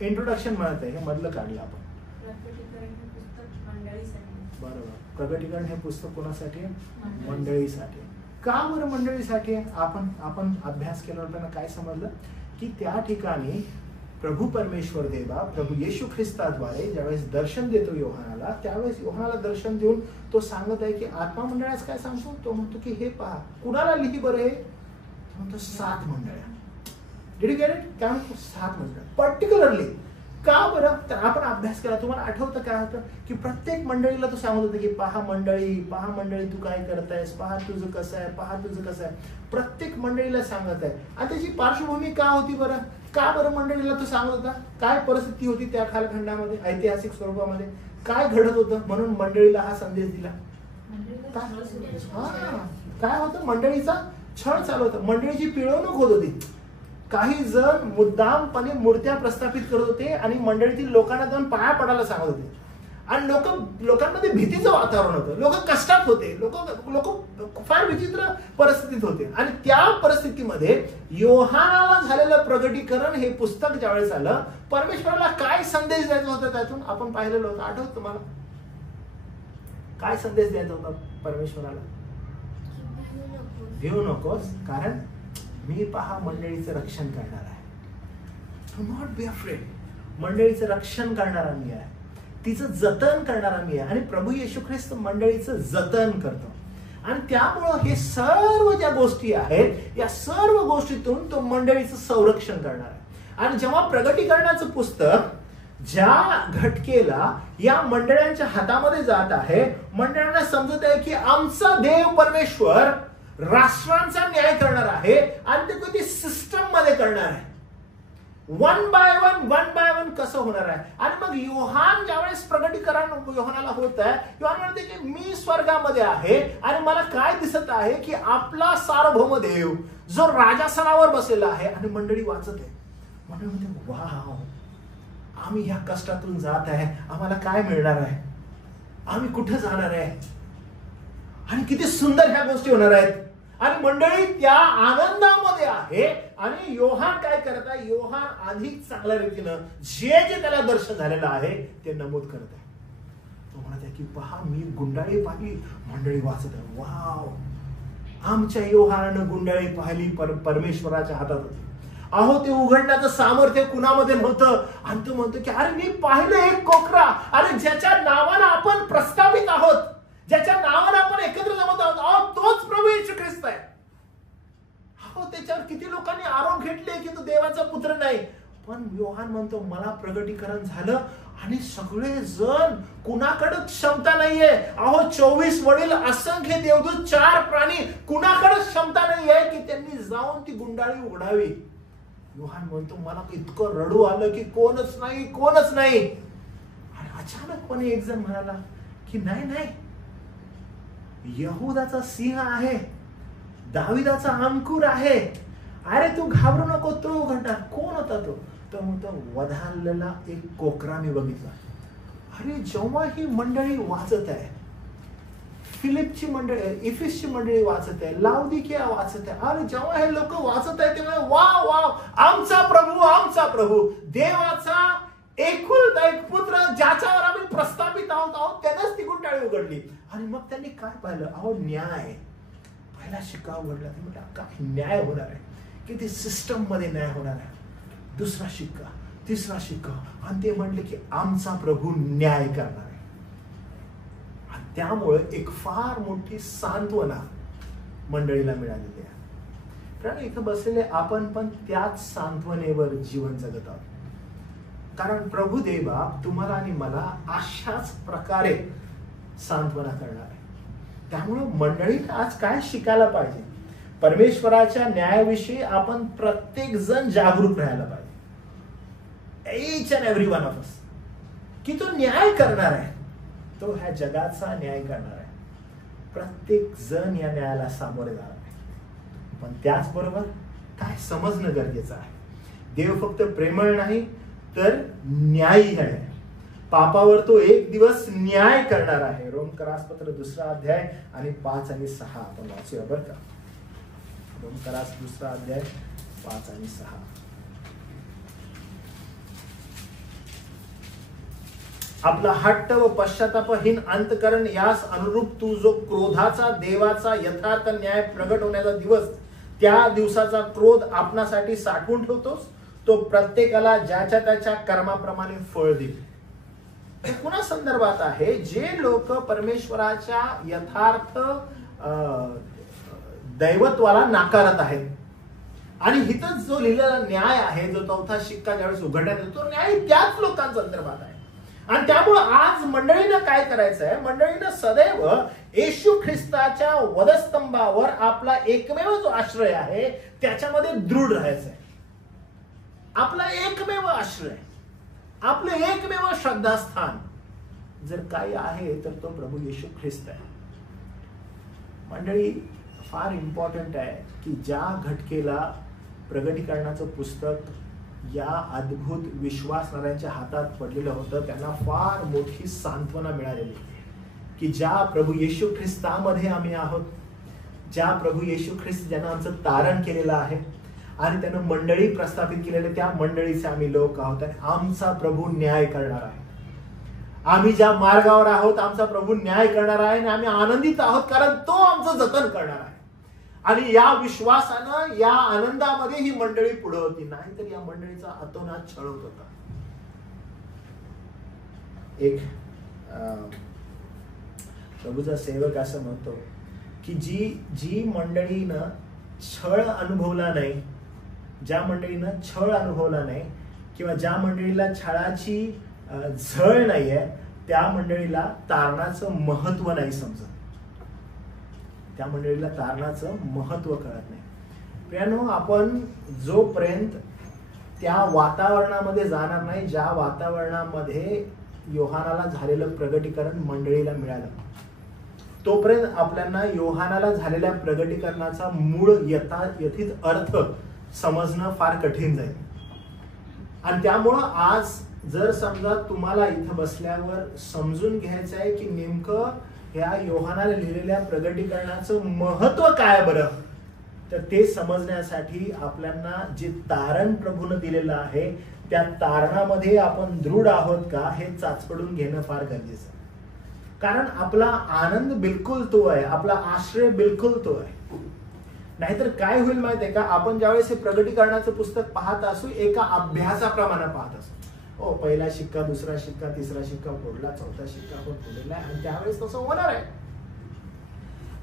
इंट्रोडक्शन म्हणत आहे हे मधलं काढलं आपण. बरोबर, प्रगटीकरण हे पुस्तक कोणासाठी? मंडळीसाठी. का बरं मंडळीसाठी? आपण अभ्यास केल्यावर काय समजलं की त्या ठिकाणी प्रभू परमेश्वर देवा प्रभू येशू ख्रिस्ताद्वारे ज्यावेळेस दर्शन देतो योहानाला, त्यावेळेस योहानाला दर्शन देऊन तो सांगत आहे की आत्मा मंडळाच काय सांगतो? तो म्हणतो की हे पहा, कुणाला लिही बरं हे? म्हणतो 7 मंडळ्या. Did you get it? काय म्हणतो? 7 मंडळ पर्टिक्युलरली. का बरं? तर आपण अभ्यास केला. तुम्हाला आठवतं काय होतं की प्रत्येक मंडळीला तो सांगत होतं की पहा मंडळी तू काय करतायस, पहा तुझं कसं आहे, पहा तुझं कसं आहे. प्रत्येक मंडळीला सांगत आहे. आणि त्याची पार्श्वभूमी का होती बरं? का बरं मंडळीला तो सांगत होता? काय परिस्थिती होती त्या कालखंडामध्ये, ऐतिहासिक स्वरूपामध्ये काय घडत होतं म्हणून मंडळीला हा संदेश दिला? काय होतं? मंडळीचा छळ चालू होता. मंडळीची पिळवणूक होत होती. काही जण मुद्दामपणे मूर्त्या प्रस्थापित करत होते आणि मंडळीतील लोकांना जाऊन पाया पडायला सांगत होते आणि लोकांमध्ये भीतीचं वातावरण होतं. लोक कष्टात होते, लोक फार विचित्र परिस्थितीत होते. आणि त्या परिस्थितीमध्ये योहानाला झालेलं प्रगटीकरण हे पुस्तक ज्यावेळेस आलं, परमेश्वराला काय संदेश द्यायचा होता त्यातून आपण पाहिलेलं होतं. आठवत तुम्हाला? काय संदेश द्यायचा होता परमेश्वराला? भिऊ नकोस, कारण मी पहा मंडळीचं रक्षण करणार आहे. Do not be afraid. मंडळीचं रक्षण करणारा मी आहे. तिचं जतन करणारा मी आहे. आणि प्रभू येशू ख्रिस्त मंडळीचं जतन करतो. आणि त्यामुळं हे सर्व ज्या गोष्टी आहेत, या सर्व गोष्टीतून तो मंडळीचं संरक्षण करणार आहे. आणि जेव्हा प्रगटीकरणाचं पुस्तक ज्या घटकेला या मंडळांच्या हातामध्ये जात आहे, मंडळांना समजत आहे की आमचा देव परमेश्वर राष्ट्रांचा न्याय करणार आहे आणि ते किती सिस्टम मध्ये करणार आहे. वन बाय वन कसं होणार आहे. आणि मग योहान ज्यावेळेस प्रगटीकरण योहानाला होत आहे, योहान म्हणते की मी स्वर्गामध्ये आहे आणि मला काय दिसत आहे की आपला सार्वभौम देव जो राजासनावर बसलेला आहे. आणि मंडळी वाचत आहे. मंडळी म्हणते वाव, आम्ही ह्या कष्टातून जात आहे, आम्हाला काय मिळणार आहे, आम्ही कुठे जाणार आहे, आणि किती सुंदर ह्या गोष्टी होणार आहेत. आणि मंडळी त्या आनंदामध्ये आहे. आणि योहान काय करत आहे, योहान अधिक चांगल्या रीतीनं जे जे त्याला दर्शन झालेलं आहे ते नमूद करत आहे. तो म्हणत आहे की पहा, मी गुंडाळी पाहिली. मंडळी वाचत आहे, वाव, आमच्या योहानानं गुंडाळी पाहिली, परमेश्वराच्या हातात होती. अहो, ते उघडण्याचं सामर्थ्य कुणामध्ये नव्हतं. आणि तो म्हणतो की अरे मी पाहिलं एक कोकरा, अरे ज्याच्या नावानं आपण प्रस्थापित आहोत, ज्याच्या नावानं आपण एकत्र जमत आहोत, अहो तोच प्रभू येशू ख्रिस्त आहे. अहो, त्याच्यावर किती लोकांनी आरोप घेतले की तो देवाचा पुत्र नाही. पण योहान म्हणतो मला प्रगटीकरण झालं आणि सगळे जण, कुणाकडे क्षमता नाहीये. अहो 24 वडील, असंख्य देवदूत, 4 प्राणी, कुणाकडे क्षमता नाहीये की त्यांनी जाऊन ती गुंडाळी उघडावी. योहान म्हणतो मला इतकं रडू आलं की कोणच नाही. आणि अचानकपणे एक जण म्हणाला की नाही, यहूदाचा सिंह आहे, दाविदाचा अंकुर आहे, अरे तू घाबरू नको, तो उघडणार. कोण होता तो? तो म्हणतो वधारलेला एक कोकरा मी बघितला. अरे जेव्हा ही मंडळी वाचत आहे, फिलिपची मंडळी, इफिसची मंडळी वाचत आहे, लाउदिकिया वाचत आहे, आणि जेव्हा हे लोक वाचत आहे तेव्हा वाव, आमचा प्रभू देवाचा एकुलता एक पुत्र ज्याच्यावर आम्ही प्रस्थापित आहोत त्यानंच ती गुंडाळी उघडली. आणि मग त्यांनी काय पाहिलं, अहो न्याय. पहिला शिक्का उघडला, ते म्हटलं काय न्याय होणार आहे की ते सिस्टम मध्ये न्याय होणार आहे. दुसरा शिक्का, तिसरा शिक्का, आणि ते म्हणले की आमचा प्रभू न्याय करणार आहे. आणि त्यामुळे एक फार मोठी सांत्वना मंडळीला मिळालेली आहे. कारण इथं बसलेले आपण पण त्याच सांत्वनेवर जीवन जगत आहोत. कारण प्रभू देवा तुम्हाला आणि मला अशाच प्रकारे सांत्वना करणार आहे. त्यामुळे मंडळीत आज काय शिकायला पाहिजे, परमेश्वराच्या न्यायाविषयी आपण प्रत्येक जण जागरूक राहायला पाहिजे. each and every one of us, की तो न्याय करणार आहे, तो ह्या जगाचा न्याय करणार आहे. प्रत्येक जण या न्यायाला सामोरे जाणार आहे. पण त्याचबरोबर काय समजणं गरजेचं आहे, देव फक्त प्रेमळ नाही तर न्यायी आहे. पापावर तो एक दिवस न्याय करणार आहे. रोमकरासपत्र 2 अध्याय आणि 5 आणि 6 आपण वाचूया बरं का. रोमकरास 2 अध्याय 5 आणि 6. आपला हट्ट व पश्चातापहीन अंतकरण यास अनुरूप तू जो क्रोधाचा देवाचा यथार्थ न्याय प्रगट होण्याचा दिवस, त्या दिवसाचा क्रोध आपणासाठी साठवून ठेवतोस, तो प्रत्येकाला ज्याच्या त्याच्या कर्माप्रमाणे फळ देईल. हे कुणा संदर्भात आहे, जे लोक परमेश्वराच्या यथार्थ दैवत्वाला नाकारत आहेत. आणि इथं जो लिहिलेला न्याय आहे, जो 4था शिक्का ज्यावेळेस उघडण्यात येतो, तो न्याय त्याच लोकांच्या संदर्भात आहे. आणि त्यामुळे आज मंडळीनं काय करायचं आहे, मंडळीनं सदैव येशू ख्रिस्ताच्या वधस्तंभावर आपला एकमेव जो आश्रय आहे त्याच्यामध्ये दृढ राहायचं आहे. आपला एकमेव आश्रय, आपलं एकमेव श्रद्धास्थान जर काही आहे तर तो प्रभू येशू ख्रिस्त आहे. मंडळी फार इम्पॉर्टंट आहे की ज्या घटकेला प्रगटीकरणाचं पुस्तक या अद्भुत विश्वासणाऱ्यांच्या हातात पडलेलं होतं, त्यांना फार मोठी सांत्वना मिळालेली की ज्या प्रभू येशू ख्रिस्तामध्ये आम्ही आहोत, ज्या प्रभू येशू ख्रिस्त ज्यानं आमचं तारण केलेलं आहे आणि त्यानं मंडळी प्रस्थापित केलेले, त्या मंडळीचे आम्ही लोक आहोत. आमचा प्रभू न्याय करणार आहे. आम्ही ज्या मार्गावर आहोत आमचा प्रभू न्याय करणार आहे आणि आम्ही आनंदित आहोत कारण तो आमचं जतन करणार आहे. आणि या विश्वासानं, या आनंदामध्ये ही मंडळी पुढे होती, नाहीतर या मंडळीचा अतोनात छळ होत होता. एक प्रभूचा सेवक असं म्हणतो की जी मंडळीनं छळ अनुभवला नाही, ज्या मंडळीनं छळ अनुभवला नाही किंवा ज्या मंडळीला छळाची झळ नाहीये, त्या मंडळीला तारणाचं महत्व नाही समजत, त्या मंडळीला तारणाचं महत्व कळत नाही. प्रियानो, आपण जोपर्यंत त्या वातावरणामध्ये जाणार नाही ज्या वातावरणामध्ये योहानाला झालेलं प्रगटीकरण मंडळीला मिळालं, तोपर्यंत आपल्याला योहानाला झालेल्या प्रगटीकरणाचा मूळ यथित अर्थ समजणं फार कठीण जाईल. आणि त्यामुळं आज जर समजा तुम्हाला इथं बसल्यावर समजून घ्यायचं आहे की नेमकं ह्या योहानाला लिहिलेल्या प्रगटीकरणाचं महत्व काय बरं, तर ते समजण्यासाठी आपल्याला जे तारण प्रभूनं दिलेलं आहे त्या तारणामध्ये आपण दृढ आहोत का हे चाचपडून घेणं फार गरजेचं आहे. कारण आपला आनंद बिलकुल तो आहे, आपला आश्रय बिलकुल तो आहे. नाहीतर काय होईल माहिती आहे का, आपण ज्यावेळेस हे प्रगटीकरणाचं पुस्तक पाहत असू एका अभ्यासाप्रमाणे पाहत असू, ओ पहिला शिक्का, दुसरा शिक्का, तिसरा शिक्का फोडला, चौथा शिक्का पण फोडलेला आहे, आणि त्यावेळेस तसं होणार आहे.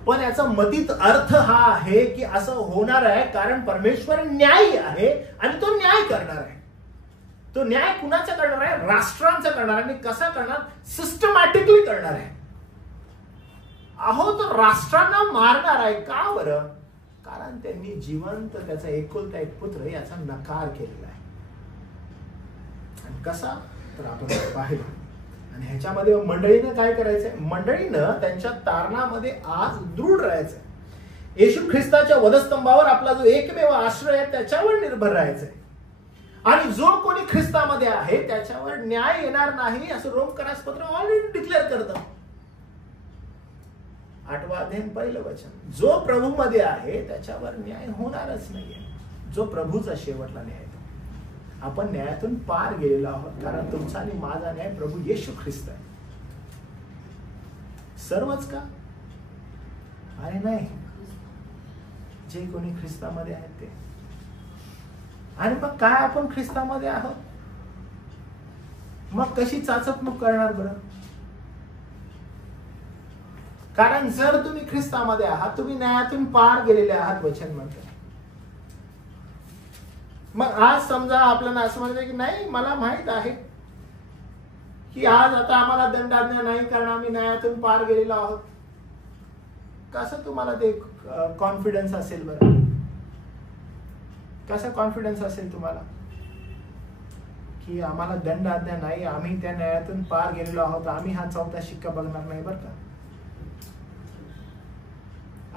पण याचा मतित अर्थ हा आहे की असं होणार आहे कारण परमेश्वर न्यायी आहे आणि तो न्याय करणार आहे. तो न्याय कुणाचा करणार आहे? राष्ट्रांचा करणार आहे. आणि कसा करणार? सिस्टमॅटिकली करणार आहे. अहो, तो राष्ट्रांना मारणार आहे. का बरं? कारण त्यांनी जिवंत त्याचा एकुलता एक पुत्र याचा नकार केलेला आहे. आणि कसा? तर आपण पाहिलं. आणि ह्याच्यामध्ये मंडळीनं काय करायचंय? मंडळीनं त्यांच्या तारणामध्ये आज दृढ राहायचंय. येशू ख्रिस्ताच्या वधस्तंभावर आपला जो एकमेव आश्रय आहे त्याच्यावर निर्भर राहायचंय. आणि जो कोणी ख्रिस्तामध्ये आहे त्याच्यावर न्याय येणार नाही असं रोमकरास पत्र ऑलरेडी डिक्लेअर करतं. 8वा अध्याय 1 वचन. जो प्रभूमध्ये आहे त्याच्यावर न्याय होणारच नाहीये. जो प्रभूचा शेवटला न्याय. आपण न्यायातून पार गेलेलो आहोत कारण तुमचा आणि माझा न्याय प्रभू येशू ख्रिस्त आहे. सर्वच का? अरे नाही, जे कोणी ख्रिस्तामध्ये आहेत ते. आणि मग काय आपण ख्रिस्तामध्ये आहोत? मग कशी चाचपणूक करणार बरं? कारण जर तुम्ही ख्रिस्तामध्ये आहात, तुम्ही न्यायातून पार गेलेले आहात वचन म्हणते. मग आज समजा आपल्याला असं म्हणतं की नाही, मला माहित आहे की आज आता आम्हाला दंडाज्ञा नाही कारण आम्ही न्यायातून पार गेलेलो आहोत. कसं तुम्हाला ते कॉन्फिडन्स असेल बरं? कसा कॉन्फिडन्स असेल तुम्हाला की आम्हाला दंड आज्ञा नाही, आम्ही त्या न्यायातून पार गेलेलो आहोत, आम्ही हा 4था शिक्का बघणार नाही बरं का,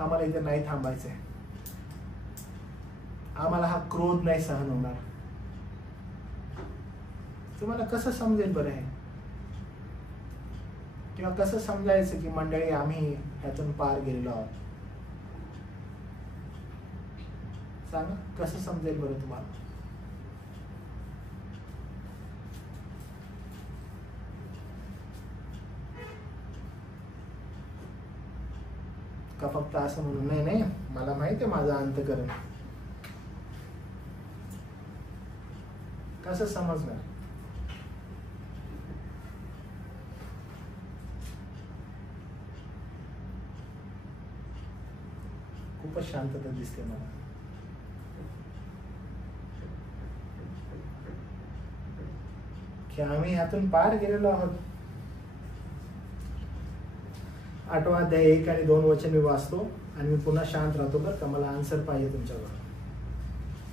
आम्हाला इथे नाही थांबायचंय, आम्हाला हा क्रोध नाही सहन होणार. तुम्हाला कसं समजेल बरं हे? किंवा कसं समजायचं की मंडळी आम्ही ह्यातून पार गेलेलो आहोत? सांगा, कसं समजेल बरं तुम्हाला? का फक्त असं म्हणून नाही नाही मला माहिती आहे माझं अंतःकरण? कसं समजणार? खूपच शांतता दिसते मला. की आम्ही यातून पार गेलेलो आहोत. 8वा अध्याय 1 आणि 2 वचन मी वाचतो आणि मी पुन्हा शांत राहतो बरं का, मला आन्सर पाहिजे तुमच्यावर.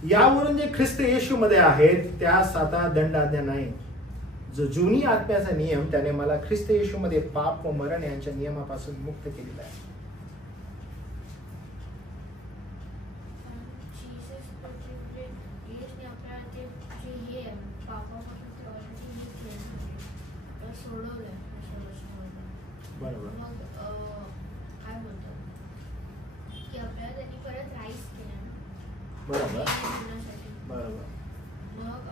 यावरून जे ख्रिस्त येशू मध्ये आहेत त्यास आता दंड आज्ञा नाही. जो जुनी आत्म्याचा नियम त्याने मला ख्रिस्त येशू मध्ये पाप व मरण यांच्या नियमापासून मुक्त केलेला आहे. बरोबर. मग काय बोलतात की आपल्याला त्यांनी परत राईस केलं. बरोबर बरोबर. मग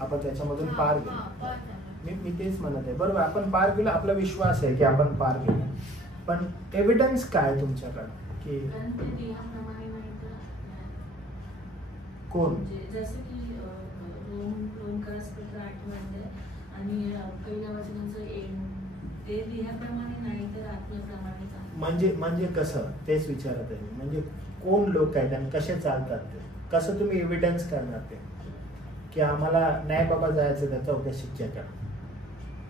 आपण त्याच्यामधून पार गेलो. मी तेच म्हणत आहे. बरोबर, आपण पार गेलो, आपला विश्वास आहे की आपण पार गेलो. पण एव्हिडन्स काय तुमच्याकडे की कोण? जसं की रोमकरास पत्र 8 मध्ये आणि पहिल्या वचनाचं ते ध्येयाप्रमाणे नाही तर आत्म्याप्रमाणे चाला. म्हणजे कसं तेच विचारत आहे मी. म्हणजे कोण लोक आहेत आणि कसे चालतात ते, कसं तुम्ही एव्हिडन्स करणार ते की आम्हाला नाही बाबा जायचं त्याचा उद्या शिक्षकाकडे,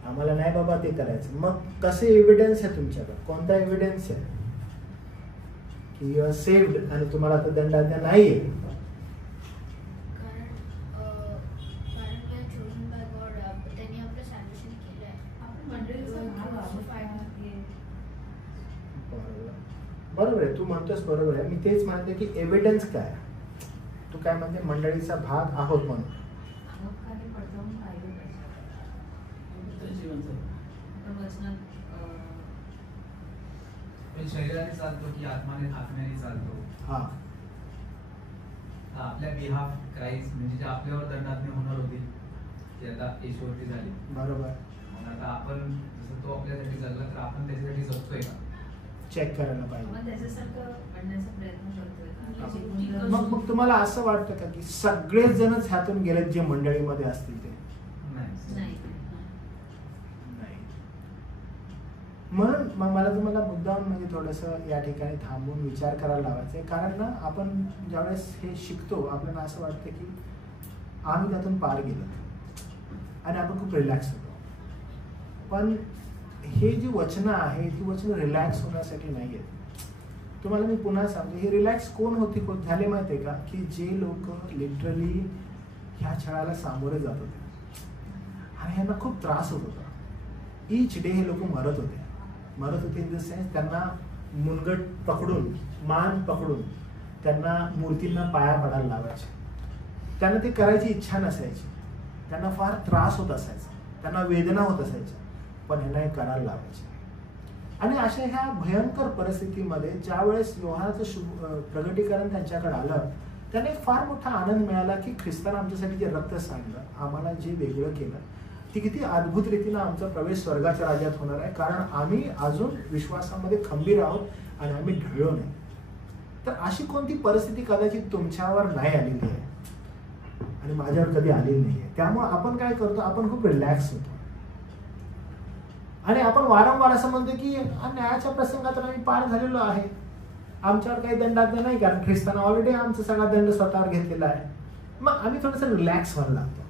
आम्हाला नाही बाबा ते करायचं. मग कसे एव्हिडन्स आहे तुमच्याकडे, कोणता एव्हिडन्स आहे की यू आर सेव्ड आणि तुम्हाला आता दंडाज्ञा नाहीये? कारण we are chosen by God. त्यांनी आपलं salvation केलं आहे. आपण मंडळीचा भाग आहोत. बरोबर आहे, तू म्हणतोस बरोबर आहे. मी तेच म्हणते की एव्हिडन्स काय, तू काय म्हणते मंडळीचा भाग आहोत म्हणून. अहंकाराने पडताळून पाहिलं पाहिजे. पवित्र जीवन जगणं. आपण वचनात आपण शरीराने चालतो की आत्म्याने चालतो. हा, आपल्या बिहाफ क्राइस्ट म्हणजे जे आपल्यावर दंडात्मक होणार होती ती आता येशूवरती झाली. बरोबर. मग आता आपण जसं तो आपल्यासाठी जगला तर आपण त्याच्यासाठी जगतोय का? चेक करायला पाहिजे. आपण त्याच्यासारखं बनण्याचा प्रयत्न करतोय. मग तुम्हाला असं वाटतं का की सगळेच जणच ह्यातून गेलेत जे मंडळीमध्ये असतील ते? नाही. नाही. म्हणून मग मला तुम्हाला मुद्दाम म्हणजे थोडंसं या ठिकाणी थांबून विचार करायला लावायचं आहे. कारण ना आपण ज्यावेळेस हे शिकतो आपल्याला असं वाटतं की आम्ही त्यातून पार गेलो आणि आपण खूप रिलॅक्स होतो. पण हे जी वचनं आहे ती वचनं रिलॅक्स होण्यासाठी नाही आहेत. तुम्हाला मी पुन्हा सांगतो, हे रिलॅक्स कोण झाले माहिती आहे का, की जे लोक लिटरली ह्या छळाला सामोरे जात होते आणि ह्यांना खूप त्रास होत होता. ईच डे हे लोक मरत होते इन द सेन्स त्यांना मुनगट पकडून, मान पकडून त्यांना मूर्तींना पाया पडायला लावायचे. त्यांना ते करायची इच्छा नसायची, त्यांना फार त्रास होत असायचा, त्यांना वेदना होत असायच्या, पण ह्यांना हे करायला लावायचे. आणि अशा ह्या भयंकर परिस्थितीमध्ये ज्या वेळेस योहानाचं प्रगटीकरण त्यांच्याकडे आलं, त्याने एक फार मोठा आनंद मिळाला की ख्रिस्ताने आमच्यासाठी जे रक्त सांडलं, आम्हाला जे वेगळं केलं, ती किती अद्भुत रीतीनं आमचा प्रवेश स्वर्गाच्या राज्यात होणार आहे. कारण आम्ही अजून विश्वासामध्ये खंबीर आहोत आणि आम्ही ढळलो नाही. तर अशी कोणती परिस्थिती कदाचित तुमच्यावर नाही आलेली आहे आणि माझ्यावर कधी आलेली नाही आहे. त्यामुळे आपण काय करतो, आपण खूप रिलॅक्स होतो आणि आपण वारंवार असं म्हणतो की न्यायाच्या प्रसंगात आम्ही पार झालेलो आहे, आमच्यावर काही दंडाज्ञा नाही, कारण ख्रिस्ताने ऑलरेडी आमचा सगळा दंड स्वतःवर घेतलेला आहे. मग आम्ही थोडंसं रिलॅक्स व्हायला लागतो.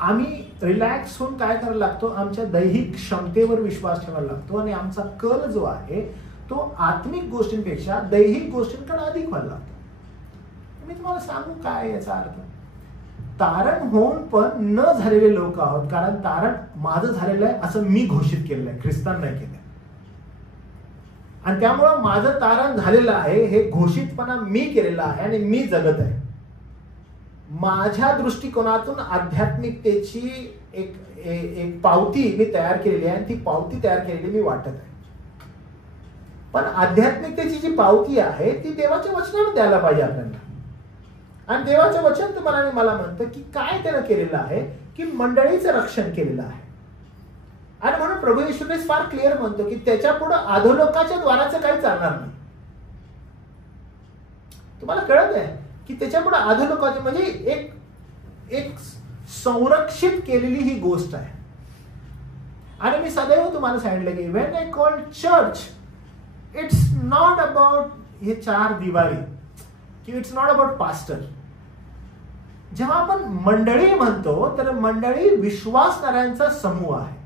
आम्ही रिलॅक्स होऊन काय करायला लागतो, आमच्या दैहिक क्षमतेवर विश्वास ठेवायला लागतो आणि आमचा कल जो आहे तो आत्मिक गोष्टींपेक्षा दैहिक गोष्टींकडे अधिक व्हायला लागतो. मी तुम्हाला सांगू काय याचा अर्थ, तारण होऊन पण न झालेले लोक आहोत, कारण तारण माझं झालेलं आहे असं मी घोषित केलेलं आहे, ख्रिस्तान नाही केलंय. आणि त्यामुळं माझं तारण झालेलं आहे हे घोषितपणा मी केलेला आहे आणि मी जगत आहे. माझ्या दृष्टिकोनातून आध्यात्मिकतेची एक पावती मी तयार केलेली आहे आणि ती पावती तयार केलेली मी वाटत आहे. पण आध्यात्मिकतेची जी पावती आहे ती देवाच्या वचनाने द्यायला पाहिजे आपल्याला. आणि देवाचं वचन तुम्हाला आणि मला म्हणतं की काय त्यानं केलेलं आहे, की मंडळीचं रक्षण केलेलं आहे. आणि म्हणून प्रभू येशू ख्रिस्त फार क्लिअर म्हणतो की त्याच्या पुढे अधोलोकाच्या द्वाराचं काही चालणार नाही. तुम्हाला कळत आहे की त्याच्या पुढे अधोलोकाची म्हणजे एक संरक्षित केलेली ही गोष्ट आहे. आणि मी सदैव तुम्हाला सांगितलं की when I call church, it's not about हे चार दिवारी की इट्स नॉट अबाउट पास्टर. जेव्हा आपण मंडळी म्हणतो तर मंडळी विश्वासणाऱ्यांचा समूह आहे.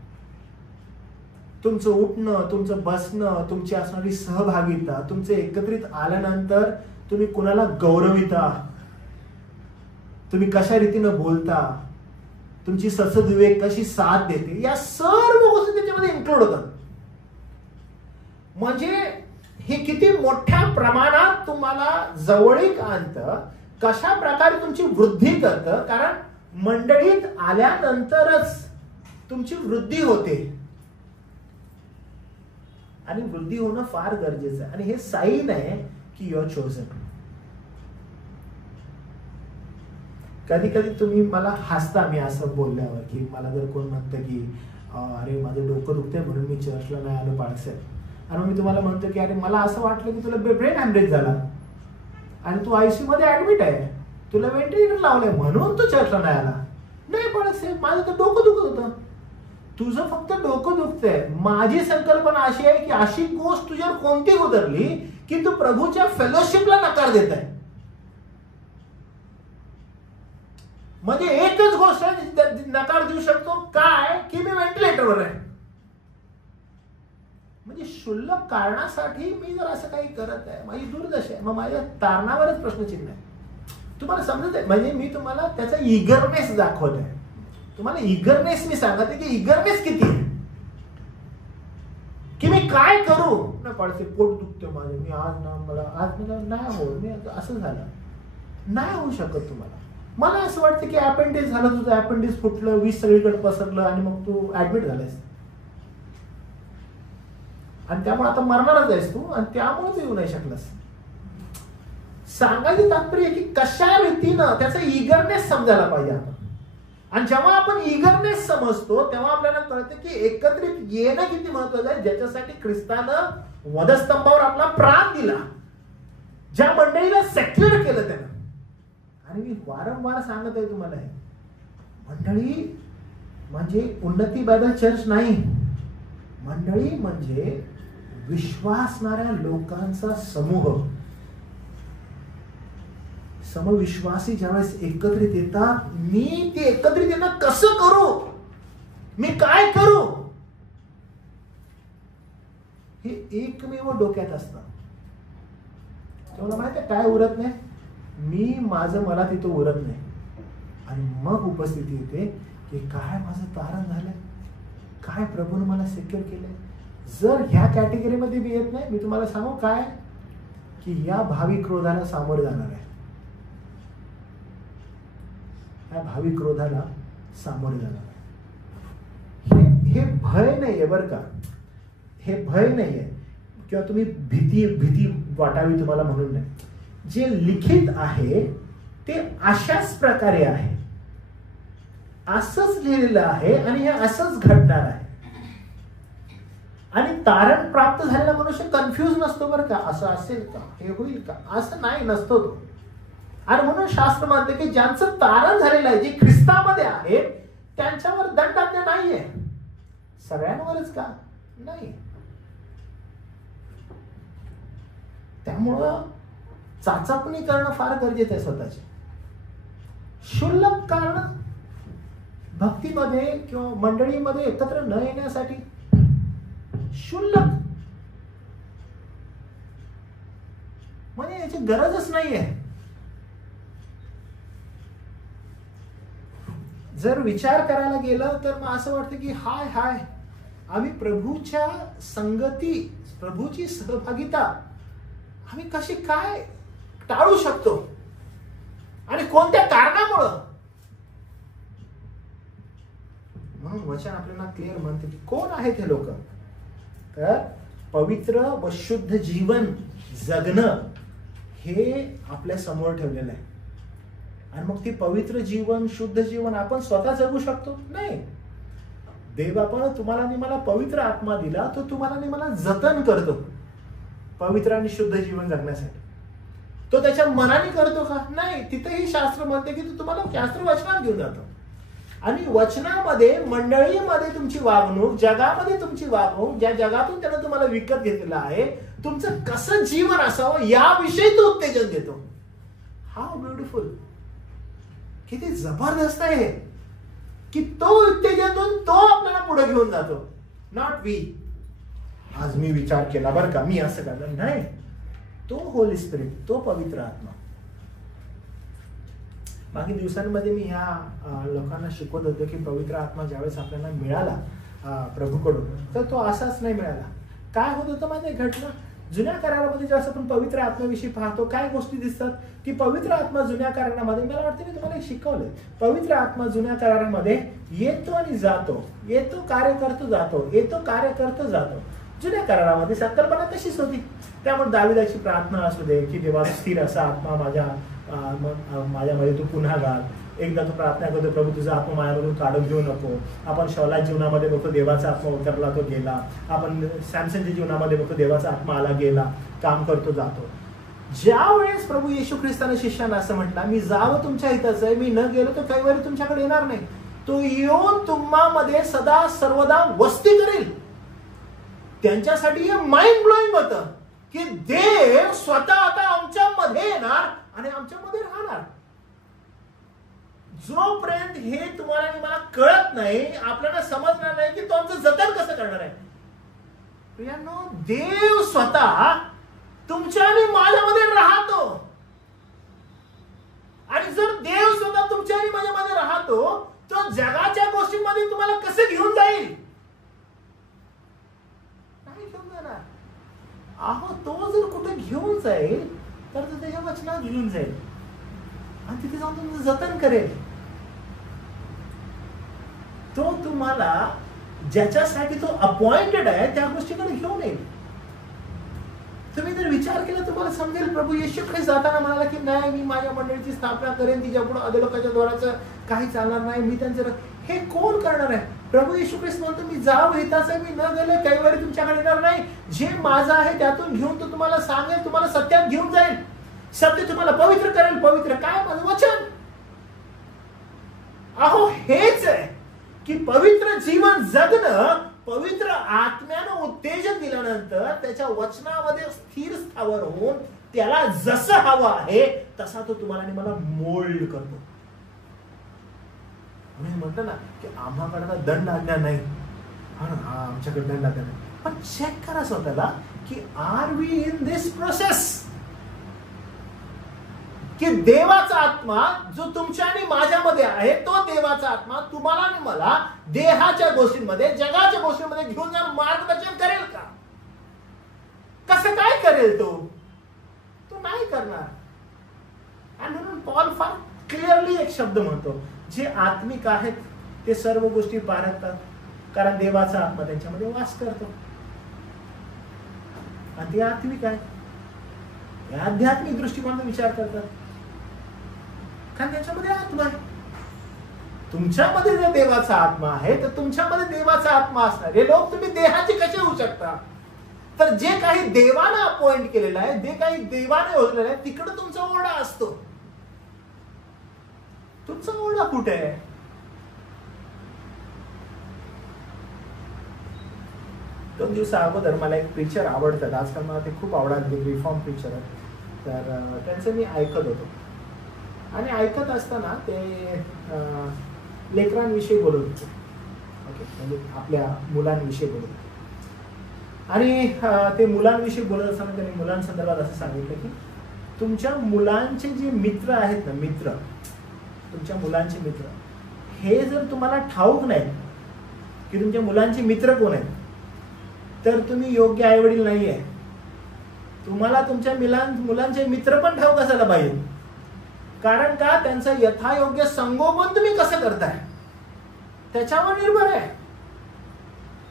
तुमचं उठणं, तुमचं बसणं, तुमची असणारी सहभागिता, तुमचे एकत्रित आल्यानंतर तुम्ही कुणाला गौरविता, तुम्ही कशा रीतीनं बोलता, तुमची सद्विवेक कशी साथ देते, या सर्व गोष्टी त्याच्यामध्ये इन्क्लूड होतात. म्हणजे हे किती मोठ्या प्रमाणात तुम्हाला जवळीक आणतं, कशा प्रकारे तुमची वृद्धी करतं. कारण मंडळीत आल्यानंतरच तुमची वृद्धी होते आणि वृद्धी होणं फार गरजेचं आहे. आणि हे साईन आहे की यू आर चोजन. कधी कधी तुम्ही मला हसता मी असं बोलल्यावर, की मला जर कोण म्हणतं की अरे माझं डोकं दुखतंय म्हणून मी चर्चला नाही आलो पाडसाहेब, आणि मी तुम्हाला म्हणतो की अरे मला असं वाटलं की तुला ब्रेन हॅमरेज झाला आणि तू आयसीयू मध्ये ऍडमिट आहे, तुला व्हेंटिलेटर लावलंय म्हणून तू चर्चला नाही आला. नाही बाळासाहेब, माझं तर डोकं दुखत होतं. तुझं फक्त डोकं दुखतंय. माझी संकल्पना अशी आहे की अशी गोष्ट तुझ्यावर कोणती उतरली की तू प्रभूच्या फेलोशिपला नकार देत आहे. म्हणजे एकच गोष्ट नकार देऊ शकतो, काय की मी व्हेंटिलेटरवर आहे. म्हणजे क्षुल्लक कारणासाठी मी जर असं काही करत आहे, माझी दुर्दशा आहे, मग माझ्या तारणावरच प्रश्नचिन्ह आहे. तुम्हाला समजत आहे? म्हणजे मी तुम्हाला त्याचा इगरनेस दाखवत आहे. तुम्हाला इगरनेस मी सांगत आहे की इगरनेस किती आहे, की मी काय करू. ना पडते, पोट दुखते माझे, मी आज मला नाही हो, मी असं झालं नाही होऊ शकत. तुम्हाला मला असं वाटतं की अपेंडिक्स झालं, तुझं अपेंडिक्स फुटलं, विष सगळीकडे पसरलं आणि मग तू ऍडमिट झालायस आणि त्यामुळे आता मरणारच आहेस तू आणि त्यामुळे तू येऊ नाही शकलास. सांगायचं तात्पर्य की कशा रीतीनं त्याचा इगरनेस समजायला पाहिजे आपण. आणि जेव्हा आपण इगरनेस समजतो तेव्हा आपल्याला कळतं की एकत्रित येणं किती महत्वाचं आहे, ज्याच्यासाठी ख्रिस्तानं वधस्तंभावर आपला प्राण दिला, ज्या मंडळीला सेक्युअर केलं त्यानं. आणि मी वारंवार सांगत आहे तुम्हाला, हे मंडळी म्हणजे उन्नती बायबल चर्च नाही. मंडळी म्हणजे विश्वासणाऱ्या लोकांचा समूह. समविश्वासी ज्यावेळेस एकत्रित येतात, मी ते एकत्रित येणं कसं करू, मी काय करू, हे एकमेव डोक्यात असतं. तुम्हाला माहिती आहे काय उरत नाही, मी माझं मला तिथं उरत नाही. आणि मग उपस्थिती येते की काय माझं तारण झालंय, काय प्रभूने मला सिक्युअर केलंय. जर ह्या कॅटेगरीमध्ये मी येत नाही, मी तुम्हाला सांगू काय की या भावी क्रोधाला सामोरे जाणार आहे. या भावी क्रोधाला सामोरे जाणार आहे. हे भय नाहीये बरं का, हे भय नाहीये किंवा तुम्ही भीती वाटावी तुम्हाला म्हणून नाही. जे लिखित आहे ते अशाच प्रकारे आहे, असंच लिहिलेलं आहे आणि हे असंच घडणार आहे. आणि तारण प्राप्त झालेला मनुष्य कन्फ्युज नसतो बरं का, असं असेल का, हे होईल का, असं नाही नसतो तो. आणि म्हणून शास्त्र म्हणते की ज्यांचं तारण झालेलं आहे, जे ख्रिस्तामध्ये आहे, त्यांच्यावर दंडाज्ञा नाहीये. सगळ्यांवरच का नाही. त्यामुळं चाचपणी करणं फार गरजेचं आहे स्वतःचे. क्षुल्लक कारण भक्तीमध्ये किंवा मंडळीमध्ये एकत्र न येण्यासाठी क्षुल्लक म्हणजे याची गरजच नाहीये. जर विचार करायला गेलं तर मग असं वाटतं की हाय आम्ही प्रभूच्या संगती, प्रभूची सहभागिता आम्ही कशी काय टाळू शकतो आणि कोणत्या कारणामुळं. म्हणून वचन आपल्याला क्लिअर म्हणते की कोण आहेत हे लोक. तर पवित्र व शुद्ध जीवन जगणं हे आपल्या समोर ठेवलेलं आहे. आणि मग ती पवित्र जीवन, शुद्ध जीवन आपण स्वतः जगू शकतो नाही. देवापण तुम्हाला आणि मला पवित्र आत्मा दिला, तो तुम्हाला आणि मला जतन करतो पवित्र आणि शुद्ध जीवन जगण्यासाठी. तो त्याच्या मनाने करतो का नाही. तिथेही शास्त्र म्हणते की तो तुम्हाला शास्त्र वचनात घेऊन जातो. आणि वचनामध्ये, मंडळीमध्ये तुमची वागणूक, जगामध्ये तुमची वागणूक, ज्या जगातून त्यानं तुम्हाला विकत घेतलेलं आहे, तुमचं कसं जीवन असावं याविषयी तो उत्तेजन देतो. हाऊ ब्युटिफुल, किती जबरदस्त आहे की तो उत्तेजन देऊन तो आपल्याला पुढे घेऊन जातो. नॉट वी, आज मी विचार केला बरं का, मी असं करणार नाही. तो होली स्पिरिट, तो पवित्र आत्मा. मागील दिवसांमध्ये मी ह्या लोकांना शिकवत होतो की पवित्र आत्मा ज्यावेळेस आपल्याला मिळाला प्रभूकडून, तर तो असाच नाही मिळाला. काय होत होतं माझ्या घटना जुन्या करारामध्ये ज्यावेळेस आपण पवित्र आत्म्याविषयी पाहतो, काय गोष्टी दिसतात की पवित्र आत्मा जुन्या करारामध्ये, मला वाटतं मी तुम्हाला शिकवलंय, पवित्र आत्मा जुन्या करारामध्ये येतो आणि जातो, येतो कार्य करतो जातो, येतो कार्य करतो जातो. जुन्या करारामध्ये संकल्पना तशीच होती. त्यामुळे दाविदाची प्रार्थना असू दे की देवा स्थिर असा आत्मा माझ्यामध्ये तू पुन्हा घाल. एकदा तो प्रार्थना करतो, प्रभू तुझा आत्मा माझ्यामधून काढून घेऊ नको. आपण शौला जीवनामध्ये बघतो देवाचा आत्मा उतरला, तो गेला. आपण सॅमसनच्या जीवनामध्ये बघतो देवाचा आत्मा आला गेला, काम करतो जातो. ज्या वेळेस प्रभू येशू ख्रिस्ताने शिष्याला असं म्हटलं, मी जावं तुमच्या हिताचं आहे, मी न गेलो तर काही वेळी तुमच्याकडे येणार नाही, तो येऊन तुम्हामध्ये सदा सर्वदा वस्ती करेल. त्यांच्यासाठी हे माइंड ब्लोईंग होतं की देव स्वतः आता आमच्यामध्ये येणार आणि आमच्यामध्ये राहणार. जोपर्यंत हे तुम्हाला आणि मला कळत नाही, आपल्याला समजणार नाही की तो आमचं जतन कसं करणार आहे. प्रियांनो, देव स्वतः तुमच्या आणि माझ्यामध्ये राहतो. आणि जर देव स्वतः तुमच्या आणि माझ्यामध्ये राहतो, तो जगाच्या गोष्टींमध्ये तुम्हाला कसे घेऊन जाईल? नाही घेऊन जाणार. अहो, तो जर कुठे घेऊन जाईल तर तो त्याच्या वचनात घेऊन जाईल आणि तिथे जाऊन तुमचं जतन करेल. तो तुम्हाला ज्याच्यासाठी तो अपॉइंटेड आहे त्या गोष्टीकडे घेऊन येईल. तुम्ही जर विचार केला तुम्हाला समजेल, प्रभू येशू ख्रिस्त जाताना म्हणाला की नाही, मी माझ्या मंडळीची स्थापना करेन, तिच्या पुढे अधोलोकाच्या द्वाराचं काही चालणार नाही, मी त्यांचं. हे कोण करणार आहे? प्रभू येशू ख्रिस्त म्हणतो, मी जाव हिताचं, मी न गेले काही वेळी तुमच्याकडे येणार नाही. जे माझं आहे त्यातून घेऊन तो तुम्हाला सांगेल, तुम्हाला सत्यात घेऊन जाईल, सत्य तुम्हाला पवित्र करेल. पवित्र काय? माझं वचन. अहो, हेच आहे की पवित्र जीवन जगणं. पवित्र आत्म्यानं उत्तेजन दिल्यानंतर त्याच्या वचनामध्ये स्थिर स्थावर होऊन त्याला जसं हवं आहे तसा तो तुम्हाला आणि मला मोल्ड करतो. मी म्हटलं ना की आम्हाकडे दंड आज्ञा नाही, आमच्याकडे दंड आज्ञा नाही, पण चेक करा स्वतःला की are we in this process? की देवाचा आत्मा जो तुमच्या आणि माझ्यामध्ये आहे, तो देवाचा आत्मा तुम्हाला आणि मला देहाच्या गोष्टींमध्ये, जगाच्या गोष्टींमध्ये घेऊन जाऊन मार्गदर्शन करेल का? कसं काय करेल तो? तो नाही करणार. आणि म्हणून पॉल फार क्लिअरली एक शब्द म्हणतो, जे आत्मिक आहेत ते सर्व गोष्टी पारखतात, कारण देवाचा आत्मा त्यांच्यामध्ये वास करतो. आणि ते आत्मिक आहे, आध्यात्मिक दृष्टिकोनातून विचार करतात, कारण त्याच्यामध्ये आत्मा आहे. तुमच्यामध्ये जर देवाचा आत्मा आहे तर तुमच्यामध्ये देवाचा आत्मा असणार. हे लोक तुम्ही देहाचे कसे होऊ शकता? तर जे काही देवानं अपॉइंट केलेलं आहे, जे काही देवाने योजलेलं आहे, तिकडे तुमचा ओढा असतो. तुमचा ओढा कुठे आहे? दोन दिवसा अगोदर मला एक पिक्चर आवडतात, आजकाल मला ते खूप आवडतात, रिफॉर्म पिक्चर आहे. तर त्यांचं मी ऐकत होतो आणि ऐकत असताना ते लेकरांविषयी बोलत होते. ओके, म्हणजे आपल्या मुलांविषयी बोलत होते. आणि ते मुलांविषयी बोलत असताना त्यांनी मुलांसंदर्भात असं सांगितलं की तुमच्या मुलांचे जे मित्र आहेत ना, मित्र, तुमच्या मुलांचे मित्र, हे जर तुम्हाला ठाऊक नाही की तुमच्या मुलांचे मित्र कोण आहेत, तर तुम्ही योग्य आईवडील नाही आहे. तुम्हाला तुमच्या मुलांचे मित्र पण ठाऊक असायला पाहिजे. कारण का? त्यांचं यथायोग्य संगोपन तुम्ही कसं करताय त्याच्यावर निर्भर आहे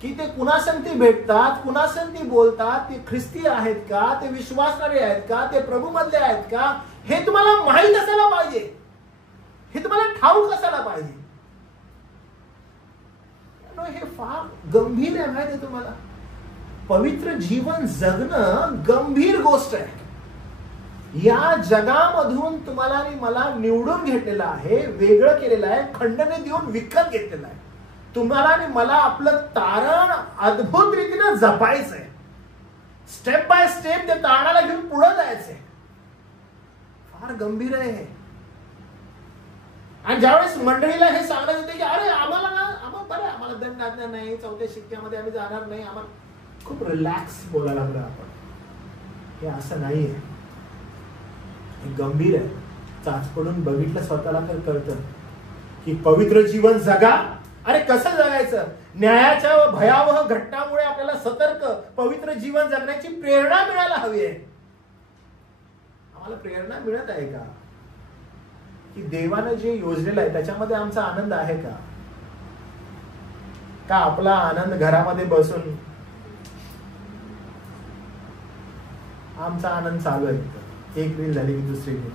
की ते कुणासंगती भेटतात, कुणासंगती बोलतात, ते ख्रिस्ती आहेत का, ते विश्वासणारे आहेत का, ते प्रभू मधले आहेत का, हे तुम्हाला माहित असायला पाहिजे, हे तुम्हाला ठाऊक असायला पाहिजे. हे फार गंभीर आहे, माहिती आहे तुम्हाला. पवित्र जीवन जगणं गंभीर गोष्ट आहे. या जगामधून तुम्हाला आणि मला निवडून घेतलेलं आहे, वेगळं केलेलं आहे, खंडने देऊन विकत घेतलेलं आहे. तुम्हाला आणि मला आपलं तारण अद्भुत रीतीने जपायचंय. स्टेप बाय स्टेप त्या तारणाला घेऊन पुढे जायचंय. फार गंभीर आहे हे. आणि ज्यावेळेस मंडळीला हे सांगण्यात येते की अरे आम्हाला बरं, आम्हाला दंड आज्ञा नाही, चौथ्या शिक्क्यामध्ये आम्ही जाणार नाही, आम्हाला खूप रिलॅक्स बोलायला लागलो आपण. हे असं नाहीये, हे गंभीर आहे. चाचपडून बघितलं स्वतःला तर कळतं की पवित्र जीवन जगा. अरे कसं जगायचं? न्यायाच्या भयावह घटनामुळे आपल्याला सतर्क पवित्र जीवन जगण्याची प्रेरणा मिळायला हवी आहे. आम्हाला प्रेरणा मिळत आहे का की देवानं जे योजलेलं आहे त्याच्यामध्ये आमचा आनंद आहे का? का आपला आनंद घरामध्ये बसून आमचा आनंद चालू आहे, एक रील झाली की दुसरी रील,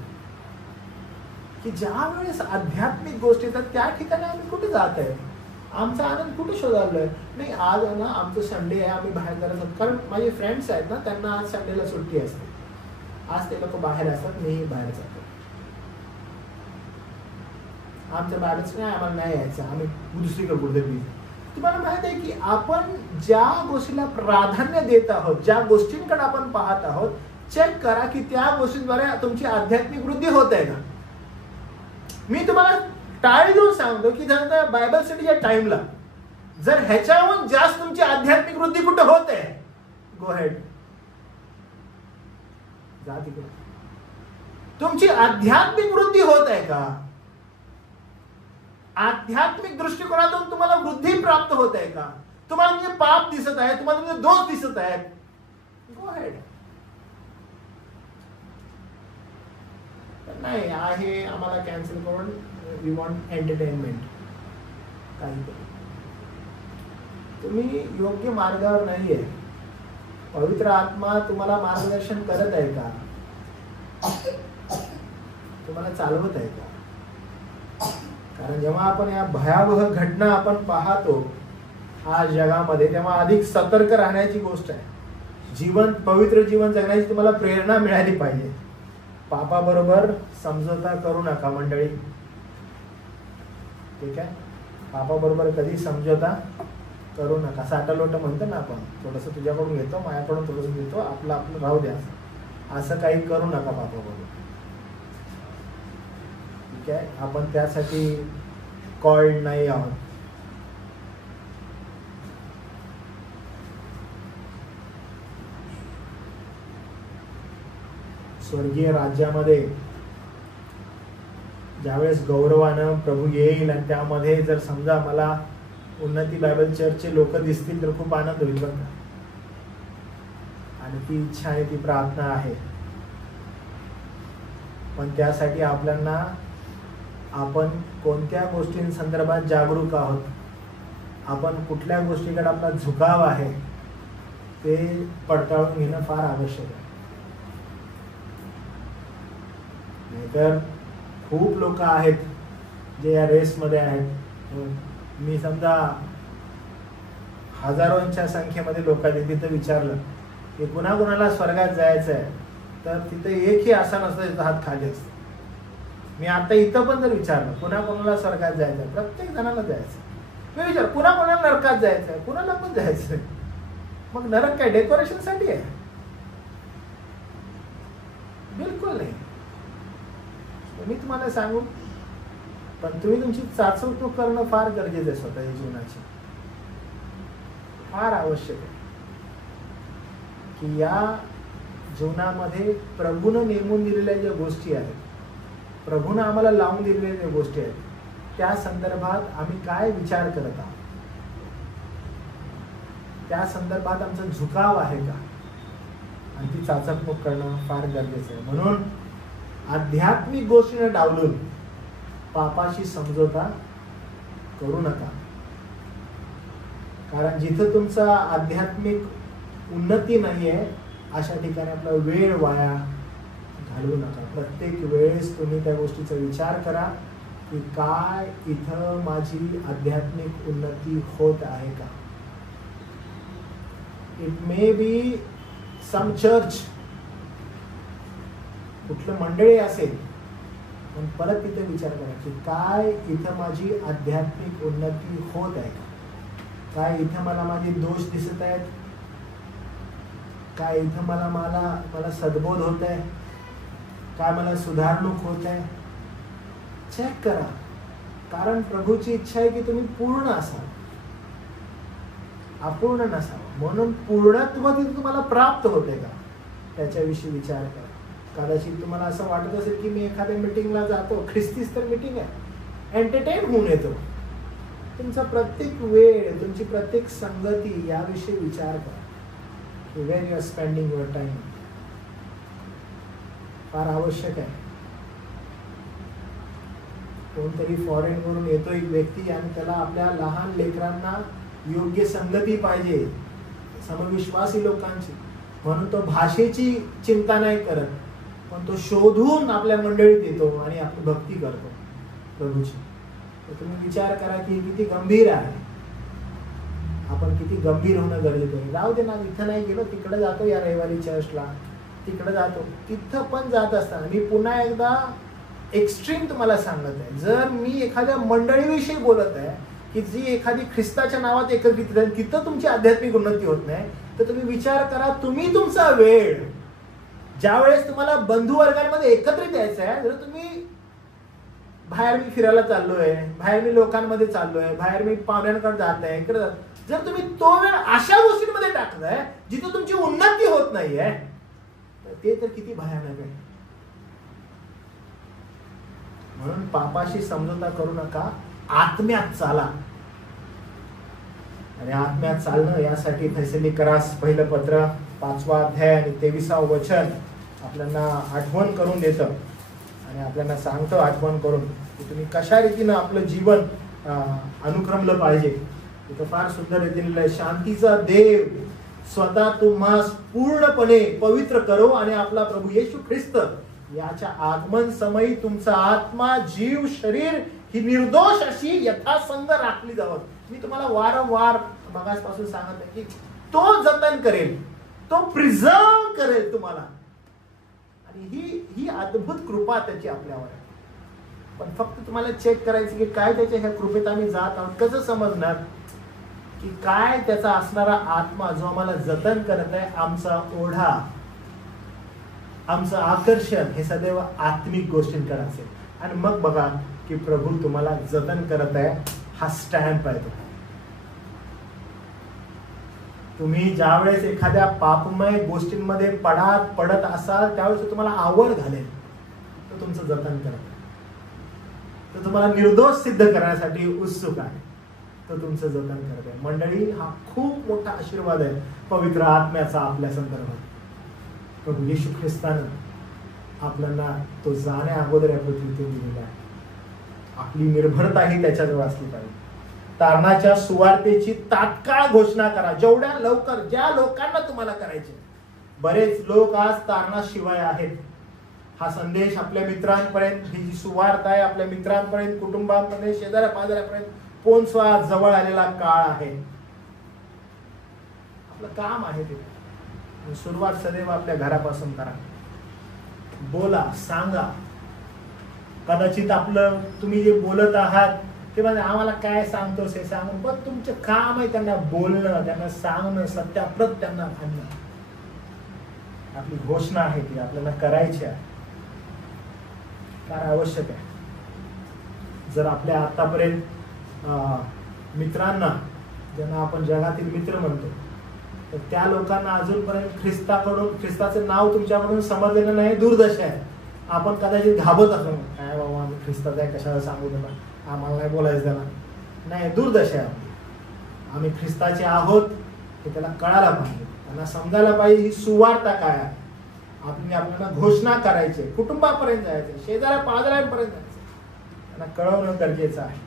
की ज्या वेळेस आध्यात्मिक गोष्टी येतात त्या ठिकाणी आम्ही कुठे जात आहे? आमचा आनंद कुठे शोधायला? नाही, आज आहे ना आमचं संडे आहे, आम्ही बाहेर करत आहोत. कारण माझे फ्रेंड्स आहेत ना, त्यांना आज संडेला सुट्टी असते. आज ते लोक बाहेर असतात, मीही बाहेर जातो. आमचं बाहेरच नाही, आम्हाला नाही यायचं, आम्ही दुसरीकडे कुठेतरी. तुम्हाला माहित आहे की आपण ज्या गोष्टीला प्राधान्य देत आहोत, ज्या गोष्टींकडे आपण पाहत आहोत, चेक करा की त्या गोष्टींद्वारे तुमची आध्यात्मिक वृद्धी होत आहे का. मी तुम्हाला टाळी देऊन सांगतो की जर बायबल स्टडीच्या टाइमला जर ह्याच्याहून जास्त तुमची आध्यात्मिक वृद्धी कुठे होत आहे, गो हेड, जा तिकडे. तुमची आध्यात्मिक वृद्धी होत आहे का, आध्यात्मिक दृष्टिकोनातून तुम्हाला वृद्धी प्राप्त होत आहे का, तुम्हाला म्हणजे पाप दिसत आहे, तुम्हाला म्हणजे दोष दिसत आहेत, गो हेड. नाही आहे आम्हाला कॅन्सल करून वी वॉन्ट एंटरटेनमेंट, काहीतरी तुम्ही योग्य मार्गावर नाहीये. पवित्र आत्मा तुम्हाला मार्गदर्शन करत आहे का, तुम्हाला चालवत आहे का. कारण जेव्हा आपण या भयावह घटना आपण पाहतो आज जगामध्ये, तेव्हा अधिक सतर्क राहण्याची गोष्ट आहे. जीवन, पवित्र जीवन जगण्याची तुम्हाला प्रेरणा मिळाली पाहिजे. पापाबरोबर समझोता करू नका मंडळी, ठीक आहे. पापाबरोबर कधी समझोता करू नका. साठालोट म्हणतो ना आपण, थोडंसं तुझ्याकडून घेतो, माझ्याकडून थोडंसं घेतो, आपलं आपलं राहू द्या, असं काही करू नका पापाबरोबर, ठीक आहे. आपण त्यासाठी कॉल्ड नाही आहोत. स्वर्गीय राज्यामध्ये ज्यावेळेस गौरवानं प्रभू येईल आणि त्यामध्ये जर समजा मला उन्नती बायबल चर्चचे लोक दिसतील तर खूप आनंद होईल बघा. आणि ती इच्छा आहे, ती प्रार्थना आहे. पण त्यासाठी आपल्याला आपण कोणत्या गोष्टींसंदर्भात जागरूक आहोत, आपण कुठल्या गोष्टीकडे आपला झुकाव आहे ते पडताळून घेणं फार आवश्यक आहे. नाहीतर खूप लोक आहेत जे या रेसमध्ये आहेत. मी समजा हजारोंच्या संख्येमध्ये लोकांनी तिथं विचारलं की कुणाकुणाला स्वर्गात जायचं आहे, तर तिथं एकही असा नसतो त्याचा हात खाली असतो. मी आता इथं पण जर विचारलं कुणाकुणाला स्वर्गात जायचं आहे, प्रत्येक जणाला जायचं. मी विचार कुणाकुणाला नरकात जायचं आहे, कुणाला पण जायचं आहे. मग नरक काय डेकोरेशन साठी आहे? बिलकुल नाही. मी तुम्हाला सांगू, पण तुम्ही तुमची चाचपणूक करणं फार गरजेचं आहे. स्वतःच्या जीवनाची फार आवश्यक आहे की या जीवनामध्ये प्रभूनं नेमून दिलेल्या ज्या गोष्टी आहेत, प्रभूनं आम्हाला लावून दिलेल्या ज्या गोष्टी आहेत, त्या संदर्भात आम्ही काय विचार करत आहोत, त्या संदर्भात आमचा झुकाव आहे का, आणि ती चाचपणूक करणं फार गरजेचं आहे. म्हणून आध्यात्मिक गोष्टीने डावलून पापाशी समझोता करू नका. कारण जिथं तुमचा आध्यात्मिक उन्नती नाहीये अशा ठिकाणी आपला वेळ वाया घालवू नका. प्रत्येक वेळेस तुम्ही त्या गोष्टीचा विचार करा की काय इथं माझी आध्यात्मिक उन्नती होत आहे का. It may be some church, कुठलं मंडळी असेल, पण परत तिथे विचार करा की काय इथं माझी आध्यात्मिक उन्नती होत आहे का. काय इथं मला माझे दोष दिसत आहेत, काय इथं मला सद्बोध होत आहे, काय मला सुधारणूक होत आहे. चेक करा. कारण प्रभूची इच्छा आहे की तुम्ही पूर्ण असाल, अपूर्ण नसावं. म्हणून पूर्णत्व तिथे तुम्हाला प्राप्त होते का त्याच्याविषयी विचार करा. कदाचित तुम्हाला असं वाटत असेल की मी एखाद्या मिटिंगला जातो, ख्रिस्तीच तर मिटिंग आहे, एंटरटेन होऊन येतो. तुमचा प्रत्येक वेळ, तुमची प्रत्येक संगती याविषयी विचार करा की where you are spending your time. फार आवश्यक आहे. कोणतरी फॉरेन वरून येतो एक व्यक्ती आणि त्याला आपल्या लहान लेकरांना योग्य संगती पाहिजे, समविश्वासी लोकांची, म्हणून तो भाषेची चिंता नाही करत, पण तो शोधून आपल्या मंडळीत येतो आणि आपली भक्ती करतो प्रभूची. तर तुम्ही विचार करा की किती गंभीर आहे. आपण किती गंभीर होणं गरजेचं आहे. राहू दे ना, इथं नाही गेलो तिकडे जातो या रविवारी चर्चला, तिकडे जातो. तिथं पण जात असताना मी पुन्हा एकदा एक्स्ट्रीम तुम्हाला सांगत आहे, जर मी एखाद्या मंडळीविषयी बोलत आहे की जी एखादी ख्रिस्ताच्या नावात एकत्रित आहे, तिथं तुमची आध्यात्मिक उन्नती होत नाही, तर तुम्ही विचार करा, तुम्ही तुमचा वेळ ज्या वेळेस तुम्हाला बंधू वर्गांमध्ये एकत्रित यायचं आहे, जर तुम्ही बाहेर मी फिरायला चाललोय, बाहेर मी लोकांमध्ये चाललोय, बाहेर मी पाहुण्यांकडे जात आहे, इकडे जर तुम्ही तो वेळ अशा गोष्टींमध्ये टाकलाय जिथे तुमची उन्नती होत नाहीये, तर ते तर किती भयानक आहे. म्हणून पापाशी समझोता करू नका, आत्म्यात चाला. आणि आत्म्यात चालणं यासाठी थेसलोनिकरास पहिलं पत्र 5वा अध्याय आणि 23वा वचन आपल्याला आठवण करून देतं आणि आपल्याला सांगतो आठवण करून की तुम्ही कशा रीतीनं आपलं जीवन अनुक्रमलं पाहिजे. तिथं फार सुंदर रीतीने शांतीचा देव स्वतः तुम्हास पूर्णपणे पवित्र करो आणि आपला प्रभू येशू ख्रिस्त याच्या आगमन समयी तुमचा आत्मा, जीव, शरीर ही निर्दोष अशी यथासंग राखली जावं. मी तुम्हाला वारंवार मगासपासून सांगत आहे की तो जतन करेल, तो प्रिझर्व करेल तुम्हाला. आणि ही अद्भुत कृपा त्याची आपल्यावर आहे. पण फक्त तुम्हाला चेक करायचं की काय त्याच्या ह्या कृपेत आम्ही जात आहोत. कसं समजणार की काय त्याचा असणारा आत्मा जो आम्हाला जतन करत आहे, आमचा ओढा, आमचं आकर्षण हे सदैव आत्मिक गोष्टींकडे असेल. आणि मग बघा की प्रभू तुम्हाला जतन करत आहे, हा स्टॅम्प आहे. तुम्ही ज्यावेळेस एखाद्या पापमय गोष्टींमध्ये पडत असाल त्यावेळेस तुम्हाला आवड घालेल, तो तुमचं जतन करत आहे. तो तुम्हाला निर्दोष सिद्ध करण्यासाठी उत्सुक आहे, तो तुमचं जतन करत आहे. मंडळी, हा खूप मोठा आशीर्वाद आहे पवित्र आत्म्याचा आपल्या संदर्भात. प्रभू येशू ख्रिस्तानं आपल्याला तो जाण्या अगोदर या पृथ्वीतून दिलेला आहे. आपली निर्भरताही त्याच्याजवळ असली पाहिजे. तारणाच्या सुवार्तेची तात्काळ घोषणा करा, जेवढ्या लवकर, ज्या लोकांना तुम्हाला करायचे. बरेच लोक आज तारणाशिवाय आहेत. हा संदेश आपल्या मित्रांपर्यंत, ही जी सुवार्ता आहे आपल्या मित्रांपर्यंत, कुटुंबांपर्यंत, शेजाऱ्या पाजाऱ्यापर्यंत पोहोचवा जवळ आलेला काळ आहे. आपलं काम आहे ते. सुरुवात सदैव आपल्या घरापासून करा. बोला, सांगा. कदाचित आपलं तुम्ही जे बोलत आहात ते म्हणजे आम्हाला काय सांगतोस हे सांगून, पण तुमचं काम आहे त्यांना बोलणं, त्यांना सांगणं, सत्याप्रत त्यांना आणणं. आपली घोषणा आहे ती आपल्याला करायची आहे, फार आवश्यक आहे. जर आपल्या आतापर्यंत मित्रांना, ज्यांना आपण जगातील मित्र म्हणतो, तर त्या लोकांना अजूनपर्यंत ख्रिस्ताचं नाव तुमच्याकडून समजलेलं नाही, दुर्दशा आहे. आपण कदाचित घाबरत असतो, काय बाबा आम्ही ख्रिस्ताचं आहे, कशाला सांगू त्याला, आम्हाला नाही बोलायचं त्याला. नाही, दुर्दशा आहे. आम्ही ख्रिस्ताचे आहोत हे त्याला कळायला पाहिजे, त्यांना समजायला पाहिजे ही सुवार्ता काय आहे. आपल्याला घोषणा करायची, कुटुंबापर्यंत जायचं, शेजाऱ्या पाजाऱ्यांपर्यंत जायचं, त्यांना कळवणं गरजेचं आहे.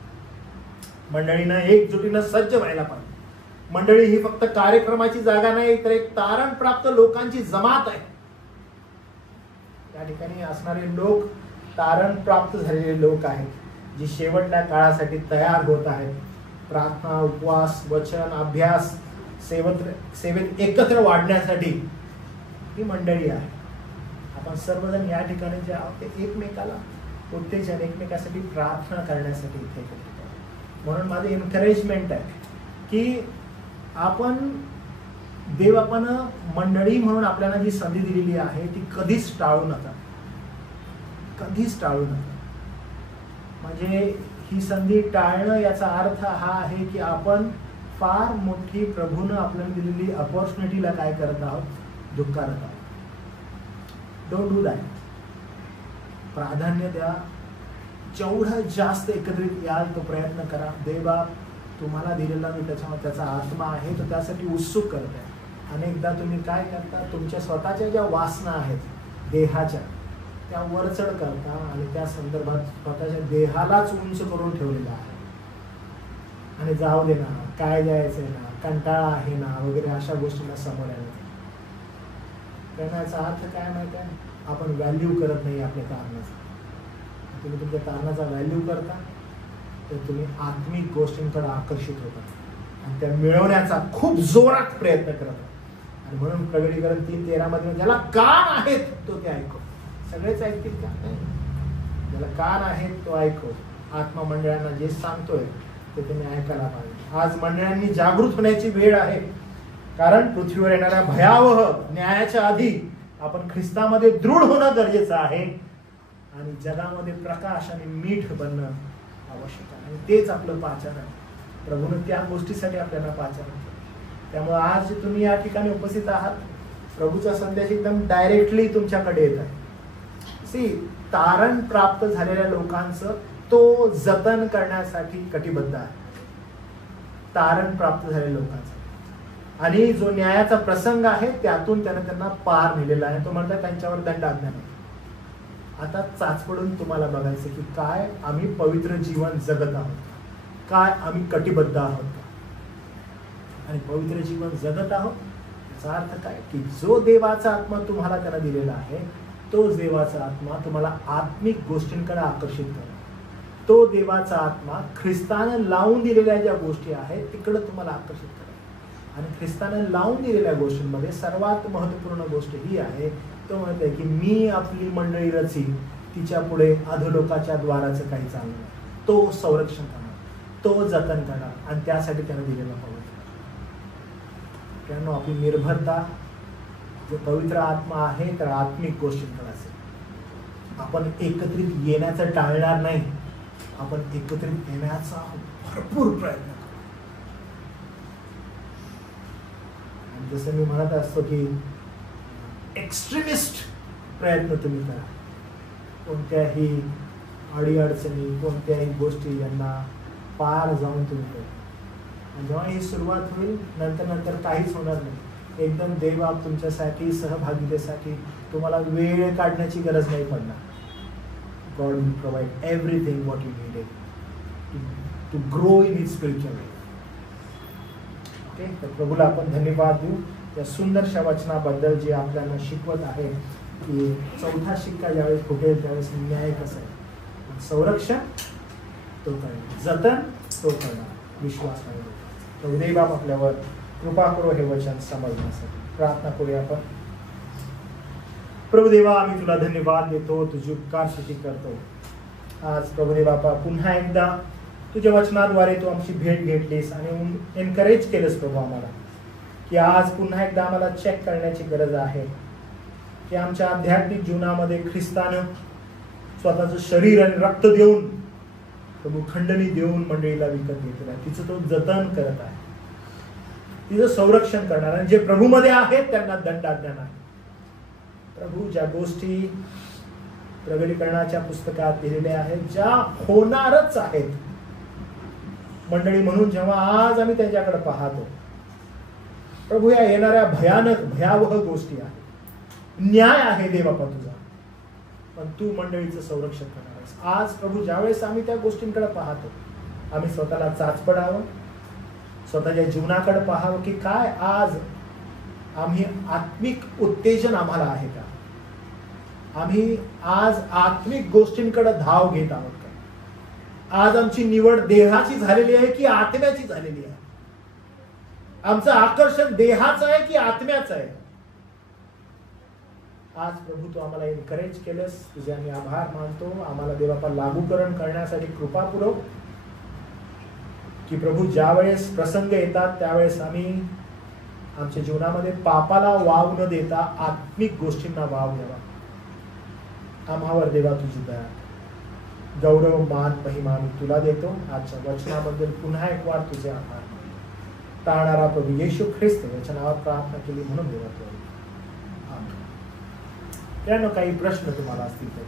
मंडळीनं एकजुटीनं सज्ज व्हायला पाहिजे. मंडळी ही फक्त कार्यक्रमाची जागा नाही, तर एक तारण प्राप्त लोकांची जमात आहे. या ठिकाणी असणारे लोक तारण प्राप्त झालेले लोक आहेत, जी शेवटच्या काळासाठी तयार होत आहेत. प्रार्थना, उपवास, वचन, अभ्यास, सेवेत एकत्र वाढण्यासाठी ही मंडळी आहे. आपण सर्वजण या ठिकाणी जे आहोत ते एकमेकाला उत्तेजन, एकमेकासाठी प्रार्थना करण्यासाठी इथे एकत्रित आहोत. म्हणून माझं एनकरेजमेंट आहे की आपण आपण मंडळी म्हणून आपल्याला जी संधी दिलेली आहे ती कधीच टाळू नका, कधीच टाळू नका. म्हणजे ही संधी टाळणं याचा अर्थ हा आहे की आपण फार मोठी प्रभूनं आपल्याला दिलेली अपॉर्च्युनिटीला काय करत आहोत, धुक्कारत आहोत. Don't do that. प्राधान्य द्या. जेवढं जास्त एकत्रित याल तो प्रयत्न करा. देवा तुम्हाला दिलेला मी त्याचा आत्मा आहे तो त्यासाठी उत्सुक करत आहे. अनेकदा तुम्ही काय करता, तुमच्या स्वतःच्या ज्या वासना आहेत देहाच्या त्या वरचढ करता आणि त्या संदर्भात स्वतःच्या देहालाच उंच करून ठेवलेला आहे. आणि जाऊ दे ना, काय जायचंय ना, कंटाळा आहे ना वगैरे अशा गोष्टींना समोर येतात. करण्याचा अर्थ काय माहिती आहे, आपण व्हॅल्यू करत नाही आपल्या कारणाचा. तुम्ही तुमच्या कारणाचा व्हॅल्यू करता तर तुम्ही आत्मिक गोष्टींकडे आकर्षित होता आणि त्या मिळवण्याचा खूप जोरात प्रयत्न करता. आणि म्हणून प्रगटीकरण 3:13 मध्ये ज्याला कान आहेत तो ते ऐकव. सगळेच ऐकतील का? नाही. ज्याला कान आहेत तो ऐकव. आत्मा मंडळांना जे सांगतोय ते तुम्ही ऐकायला पाहिजे. आज मंडळांनी जागृत होण्याची वेळ आहे, कारण पृथ्वीवर येणाऱ्या भयावह न्यायाच्या आधी आपण ख्रिस्तामध्ये दृढ होणं गरजेचं आहे आणि जगामध्ये प्रकाश आणि मीठ बनणं आवश्यक आहे. आणि तेच आपलं पाचारण आहे. प्रभूने त्या गोष्टीसाठी आपल्याला पाचारण केलं. त्यामुळे आज जे तुम्ही या ठिकाणी उपस्थित आहात, प्रभूचा संदेश एकदम डायरेक्टली तुमच्याकडे येत आहे. तारण प्राप्त झालेल्या लोकांचं तो जतन करण्यासाठी कटिबद्ध आहे. तारण प्राप्त झालेल्या लोकांचं आणि जो न्यायाचा प्रसंग आहे त्यातून त्याने त्यांना पार नेलेला आहे. तो म्हणतात त्यांच्यावर दंडाज्ञा नाही. आता चाचपडून तुम्हाला बघायचं की काय आम्ही पवित्र जीवन जगत आहोत, काय आम्ही कटिबद्ध आहोत का? आणि पवित्र जीवन जगत आहोत याचा अर्थ काय की जो देवाचा आत्मा तुम्हाला त्याला दिलेला आहे तोच देवाचा आत्मा तुम्हाला आत्मिक गोष्टींकडे आकर्षित करेल. तो देवाचा आत्मा ख्रिस्तानं लावून दिलेल्या ज्या गोष्टी आहेत तिकडे तुम्हाला आकर्षित करेल. आणि ख्रिस्तानं लावून दिलेल्या गोष्टींमध्ये सर्वात महत्वपूर्ण गोष्ट ही आहे, तो म्हणत आहे की मी आपली मंडळी रचीन, तिच्या पुढे अधोलोकाच्या द्वाराचं काही चालू नाही. तो संरक्षण करणार, तो जतन करणार आणि त्यासाठी त्यानं दिलेला पवित्र. त्यानं आपली निर्भरता जो पवित्र आत्मा आहे तर आत्मिक गोष्टींकडे असेल. आपण एकत्रित येण्याचं टाळणार नाही, आपण एकत्रित येण्याचा भरपूर प्रयत्न करू. आणि जसं मी म्हणत असतो की एक्स्ट्रीमिस्ट प्रयत्न तुम्ही करा. कोणत्याही अडीअडचणी, कोणत्याही गोष्टी यांना पार जाऊन तुम्ही करा. आणि जेव्हा ही सुरुवात होईल नंतर काहीच होणार नाही. एकदम देव आप तुमच्यासाठी सहभागितेसाठी तुम्हाला वेळ काढण्याची गरज नाही पडणार. God will provide everything what you needed to grow in His spiritual way. Okay, तर प्रभूला आपण धन्यवाद देऊ त्या सुंदरशा वचनाबद्दल जे आपल्याला शिकवत आहे की चौथा शिक्का ज्यावेळेस फुटेल त्यावेळेस न्याय कसा आहे, संरक्षण तो करणार, जतन तो करणार, विश्वास नाही. तर उदय बाप आपल्यावर कृपा करो हे वचन समजण्यासाठी. प्रार्थना करूया आपण. प्रभुदेवा, आम्ही तुला धन्यवाद देतो, तुझी उपकार स्तुती करतो. आज प्रभुदेवा पुन्हा एकदा तुझ्या वचनाद्वारे तू आमची भेट घेतलीस आणि एनकरेज केलंस प्रभू आम्हाला की आज पुन्हा एकदा आम्हाला चेक करण्याची गरज आहे की आमच्या आध्यात्मिक जीवनामध्ये ख्रिस्तानं स्वतःचं शरीर आणि रक्त देऊन, प्रभू खंडणी देऊन मंडळीला विकत घेतलेलं आहे. तिचं तो जतन करत आहे, तिचं संरक्षण करणार. आणि जे प्रभूमध्ये आहेत त्यांना दंडाज्ञा नाही. प्रभू ज्या गोष्टी प्रगटीकरणाच्या पुस्तकात लिहिलेल्या आहेत, ज्या होणारच आहेत मंडळी म्हणून, जेव्हा आज आम्ही त्याच्याकडे पाहतो प्रभू, या येणाऱ्या भयानक भयावह गोष्टी आहेत, न्याय आहे देवापा तुझा, पण तू मंडळीचं संरक्षण करणार आहेस. आज प्रभू ज्यावेळेस आम्ही त्या गोष्टींकडे पाहतो आम्ही स्वतःला चाचपडावं, स्वतःच्या जीवनाकडे पाहावं की काय आज आम्ही आत्मिक उत्तेजन आम्हाला आहे का, आम्ही आज आत्मिक गोष्टींकडे धाव घेत आहोत का, आज आमची निवड देहाची झालेली आहे की आत्म्याची झालेली आहे, आमचं आकर्षण देहाचं आहे की आत्म्याचं आहे. आज प्रभू तू आम्हाला एनकरेज केलंस, तुझे आम्ही आभार मानतो. आम्हाला देवापा लागूकरण करण्यासाठी कृपा पुरव की प्रभू ज्यावेळेस प्रसंग येतात त्यावेळेस आम्ही आमच्या जीवनामध्ये पापाला वाव न देता आत्मिक गोष्टींना वाव द्यावा. आम्हावर देवा तुझी दया, गौरव, मान, महिमा मी तुला देतो. आजच्या वचनाबद्दल पुन्हा एक वार तुझे आभार. टाळणारा प्रभू येशू ख्रिस्त याच्या नावात प्रार्थना केली म्हणून देवा तुला. त्यानं काही प्रश्न तुम्हाला असतील तर